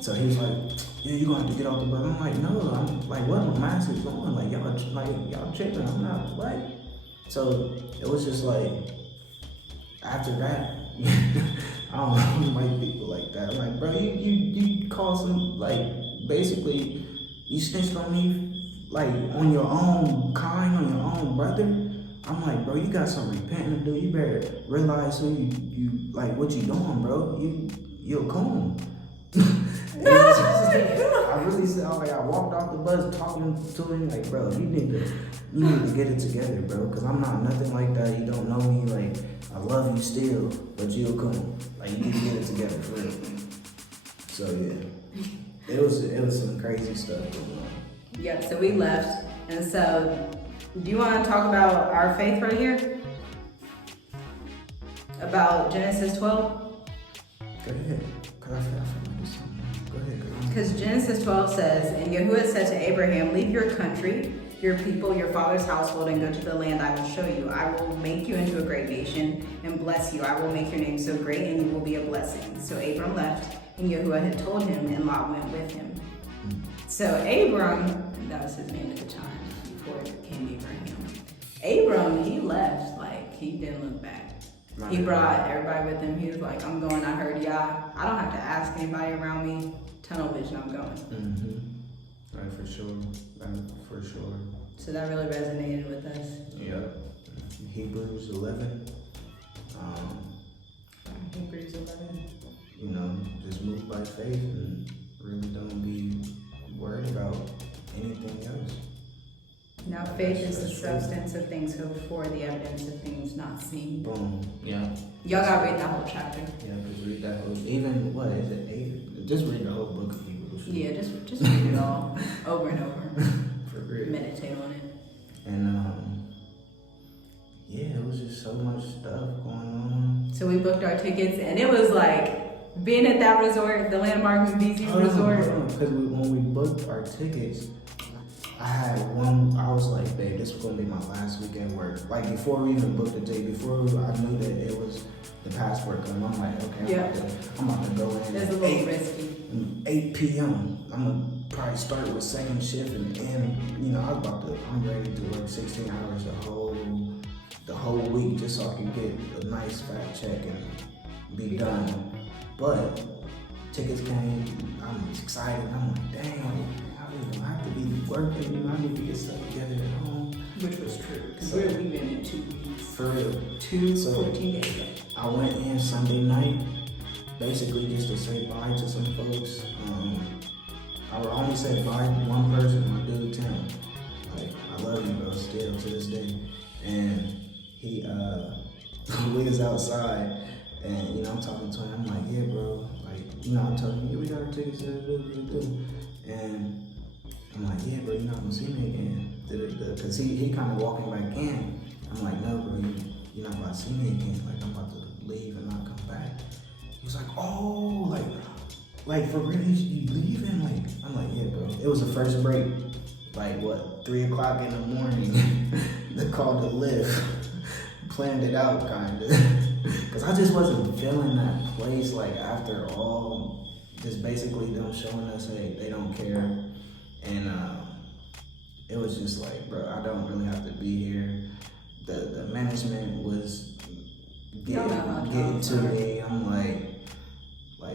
So he was like, "Yeah, you gonna have to get off the bus." I'm like, "No, I'm like, what? My mask is on. Like y'all tripping. I'm not what?" So it was just like after that, I don't like people like that. I'm like, bro, you call some like basically you snitched on me like on your own kind, on your own brother. I'm like, bro, you got some repenting to do. You better realize who you like what you doing, bro. You're a coon. I really said, I walked off the bus talking to him like, bro, you need to get it together, bro, because I'm not nothing like that. You don't know me, like, I love you still, but you're a coon. Like, you need to get it together for real. So yeah, it was some crazy stuff going on. Yep. So we left, and so do you want to talk about our faith right here? About Genesis 12? Go ahead, because I feel like there's something. Go ahead. Because Genesis 12 says, "And Yahuwah said to Abraham, leave your country, your people, your father's household, and go to the land I will show you. I will make you into a great nation and bless you. I will make your name so great, and you will be a blessing." So Abram left, and Yahuwah had told him, and Lot went with him. So Abram, that was his name at the time, before it became Abraham. Abram, he left, like, he didn't look back. He brought everybody with him. He was like, "I'm going, I heard y'all. I don't have to ask anybody around me. Tunnel vision, I'm going." Mm-hmm. Right, for sure. So that really resonated with us. Yeah. Hebrews 11. Hebrews 11. You know, just move by faith and really don't be worried about anything else. Now faith is the That's substance of things hoped for, the evidence of things not seen. Boom. Yeah. Y'all gotta read that whole chapter. Yeah, just read that whole. Even what is it? 8? Just read the whole book of Hebrews. Yeah, just read it all over and over. For real. Meditate on it. And yeah, it was just so much stuff going on. So we booked our tickets, and it was like being at that resort, the Landmark Mbezi resort. Because when we booked our tickets, I was like, babe, this was gonna be my last week at work. Like before we even booked the date, before I knew that it was the passport coming, I'm like, okay, I'm about to go in. It's a little risky. 8 p.m. I'm gonna probably start with second shift and you know, I'm ready to work 16 hours the whole week just so I can get a nice fat check and be done. But tickets came, I'm excited, I'm like, dang, I don't have to be working, you know, I need to get stuff together at home. Which was true, because we're leaving in 2 weeks. For real. 14 days. I went in Sunday night, basically just to say bye to some folks. I would only say bye to one person, my dude Tim. Like, I love you, bro, still to this day. And he, we was outside, and you know, I'm talking to him. I'm like, yeah, bro, like, you know, I'm telling him, yeah, we got our tickets, and I'm like, yeah, bro, you're not gonna see me again. Cause he kind of walking back in. I'm like, no, bro, you're not about to see me again. Like, I'm about to leave and not come back. He was like, oh, like for real, you leaving? Like, I'm like, yeah, bro. It was the first break, like what, 3 o'clock in the morning. They called the lift, planned it out kind of. Cause I just wasn't feeling that place. Like after all, just basically them showing us, hey, they don't care, and it was just like, bro, I don't really have to be here. The management was getting to me. I'm like,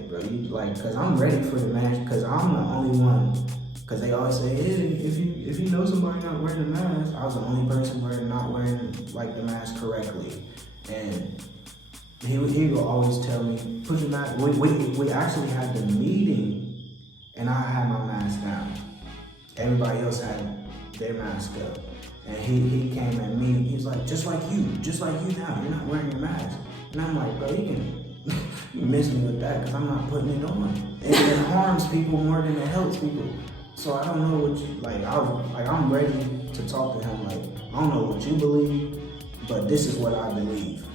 bro, you like, cause I'm ready for the management, cause I'm the only one. Cause they always say, hey, if you know somebody not wearing a mask, I was the only person not wearing like the mask correctly, and he would always tell me, put your mask. We actually had the meeting, and I had my mask down. Everybody else had their mask up. And he came at me, he was like, just like you now, you're not wearing your mask. And I'm like, bro, you miss me with that, because I'm not putting it on. And it harms people more than it helps people. So I don't know what you, I'm ready to talk to him, like, I don't know what you believe, but this is what I believe.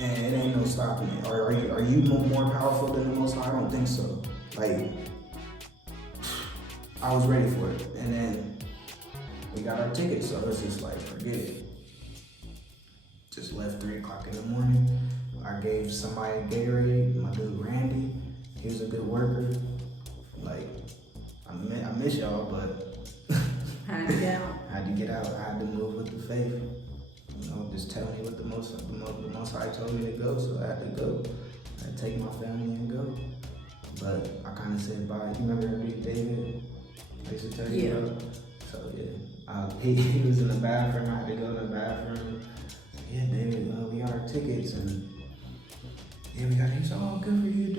And it ain't no stopping it. Are you more powerful than the Most High? I don't think so. Like, I was ready for it. And then we got our tickets, so it's just like, forget it. Just left 3 o'clock in the morning. I gave somebody a Gatorade, my dude Randy. He was a good worker. Like, I miss y'all, but I had to get out. I had to get out. I had to move with the faith. You know, just tell me what the most High told me to go, so I had to go. I had to take my family and go. But I kind of said bye. You remember David? I used to tell you about? So yeah, he was in the bathroom. I had to go in the bathroom. Yeah, David, we got our tickets, and yeah, we got it. He's all good for you.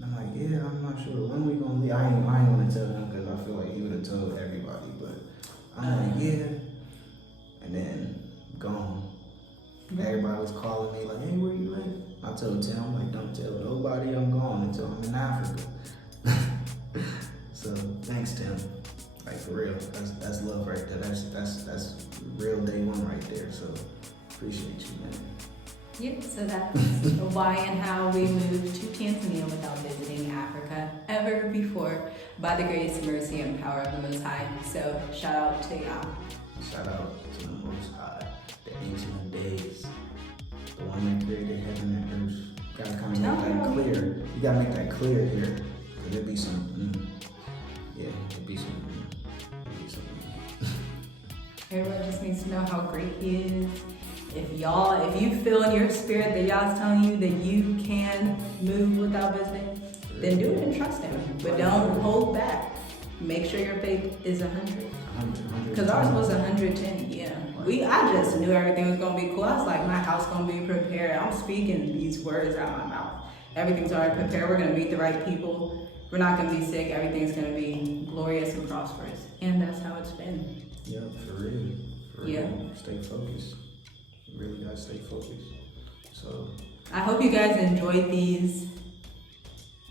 I'm like, yeah, I'm not sure when we gonna leave. I ain't gonna tell him, because I feel like he would have told everybody. But I'm like, yeah, and then gone. Everybody was calling me like, hey, where you at? I told Tim, I'm like, don't tell nobody I'm gone until I'm in Africa. So thanks, Tim. Like, for real, that's love right there. That's real day one right there. So appreciate you, man. Yep, so that's why and how we moved to Tanzania without visiting Africa ever before, by the grace, mercy, and power of the Most High. So shout out to y'all. Shout out to the Most High, the Ancient of Days, the one that created heaven and earth. You gotta kind of make that clear. You gotta make that clear here, because there'd be some, it'd be some. Everyone just needs to know how great he is. If you feel in your spirit that y'all's telling you that you can move without visiting, then do it and trust him. But don't hold back. Make sure your faith is 100. Because ours was 110, yeah. I just knew everything was gonna be cool. I was like, my house gonna be prepared. I'm speaking these words out of my mouth. Everything's already prepared. We're gonna meet the right people. We're not gonna be sick. Everything's gonna be glorious and prosperous. And that's how it's been. Yeah, for real. For real. Yeah. Stay focused. You really gotta stay focused. So I hope you guys enjoyed these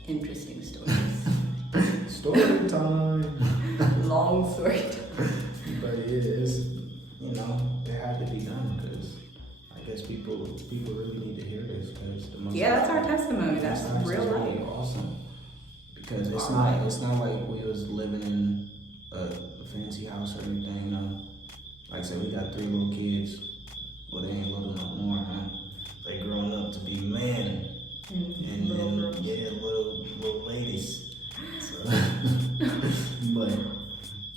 interesting stories. story time. Long story time. But it is, it had to be done because I guess people really need to hear this because the most. Yeah, that's our testimony. That's real really life. awesome. Because it's not like we was living in a fancy house or anything. Like I said, we got 3 little kids. Well, they ain't little no more, huh? They growing up to be men. And little ladies. So, but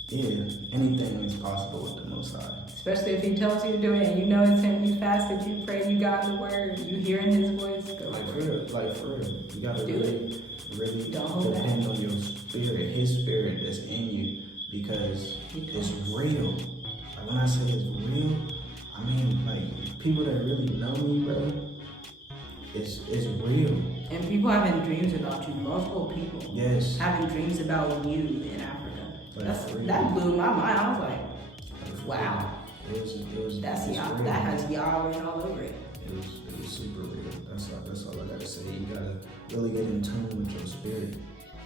yeah, anything is possible with the Most High. Especially if he tells you to do it and you know it's him, you fasted, you prayed, you got the word, you hearing his voice, go like for real. You gotta do really Don't depend on your spirit, his spirit that's in you, because it's real. Like when I say it's real, I mean like people that really know me, bro. It's real. And people having dreams about you, multiple people. Yes. Having dreams about you in Africa. Like that blew my mind. I was like, wow. It was that's Yah. That has Yahweh all over it. It was super real. That's all I gotta say. You gotta really get in tune with your spirit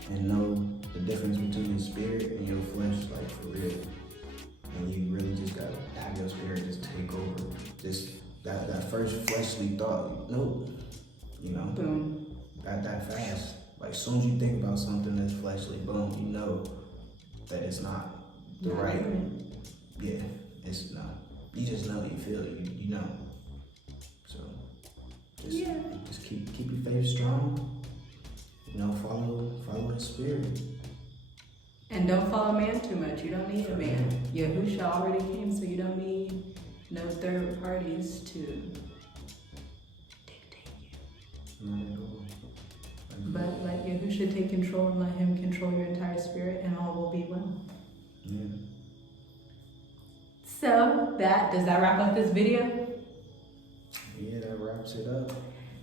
and know the difference between your spirit and your flesh, like for real. And you really just gotta have your spirit just take over. Just that first fleshly thought, nope. Boom. That fast. Like as soon as you think about something that's fleshly, boom, you know that it's not the right. Yeah, it's not. You just know, you feel it, you know. So just keep your faith strong. Follow his spirit. And don't follow man too much. You don't need a man. Yahusha already came, so you don't need no third parties to dictate you. Not at all. But let Yahusha take control and let him control your entire spirit and all will be well. Yeah. So does that wrap up this video? Yeah, that wraps it up.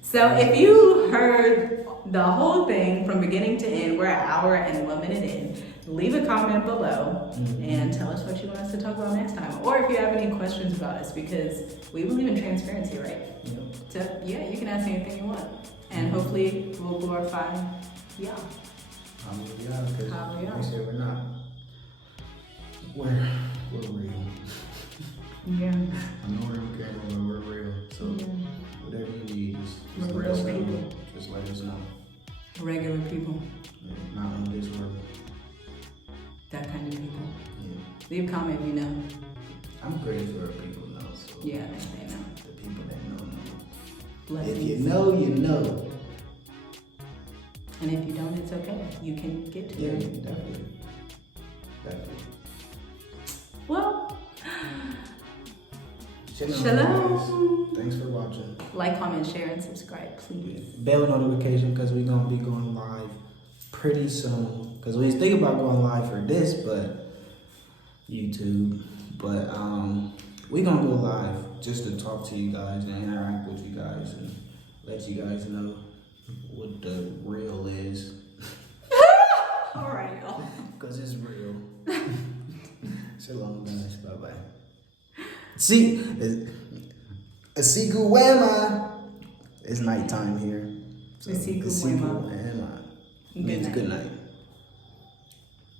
So if you heard the whole thing from beginning to end, we're an hour and 1 minute in. Leave a comment below and tell us what you want us to talk about next time. Or if you have any questions about us, because we believe in transparency, right? Yep. So yeah, you can ask anything you want. And hopefully we'll glorify Yah. Hallelujah. Because Hallelujah. like I said, we're real. Yeah. I know we're on camera, but we're real. So whatever you need, just We're let us real know. people. Just let us know. Regular people. Yeah, not on this world. That kind of people. Yeah. Leave a comment if you know. I'm grateful for people know. So Yeah, they know. the people that know. Blessings. If you know, you know. And if you don't, it's okay. You can get to Yeah, them. definitely. Well, Shalom. Guys. Thanks for watching. like, comment, share, and subscribe, please. Bell notification because we're going to be going live pretty soon. Because we was thinking about going live for this, but YouTube. But we're going to go live just to talk to you guys and interact with you guys and let you guys know what the real is. All right, y'all. Because it's real. Shalom, guys. Bye-bye. See, Asiku Wema. It's nighttime here. So, Asiku Wema. Means good night.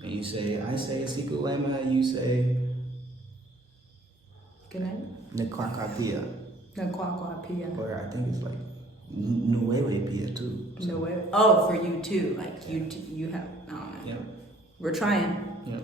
And you say, I say Asiku Wema, you say Good night. Nekwakapia. Nakwakwa. Or I think it's like Nuewe Pia too. So. No way. Oh, for you too. Like you have. I don't know. Yep. We're trying. Yep.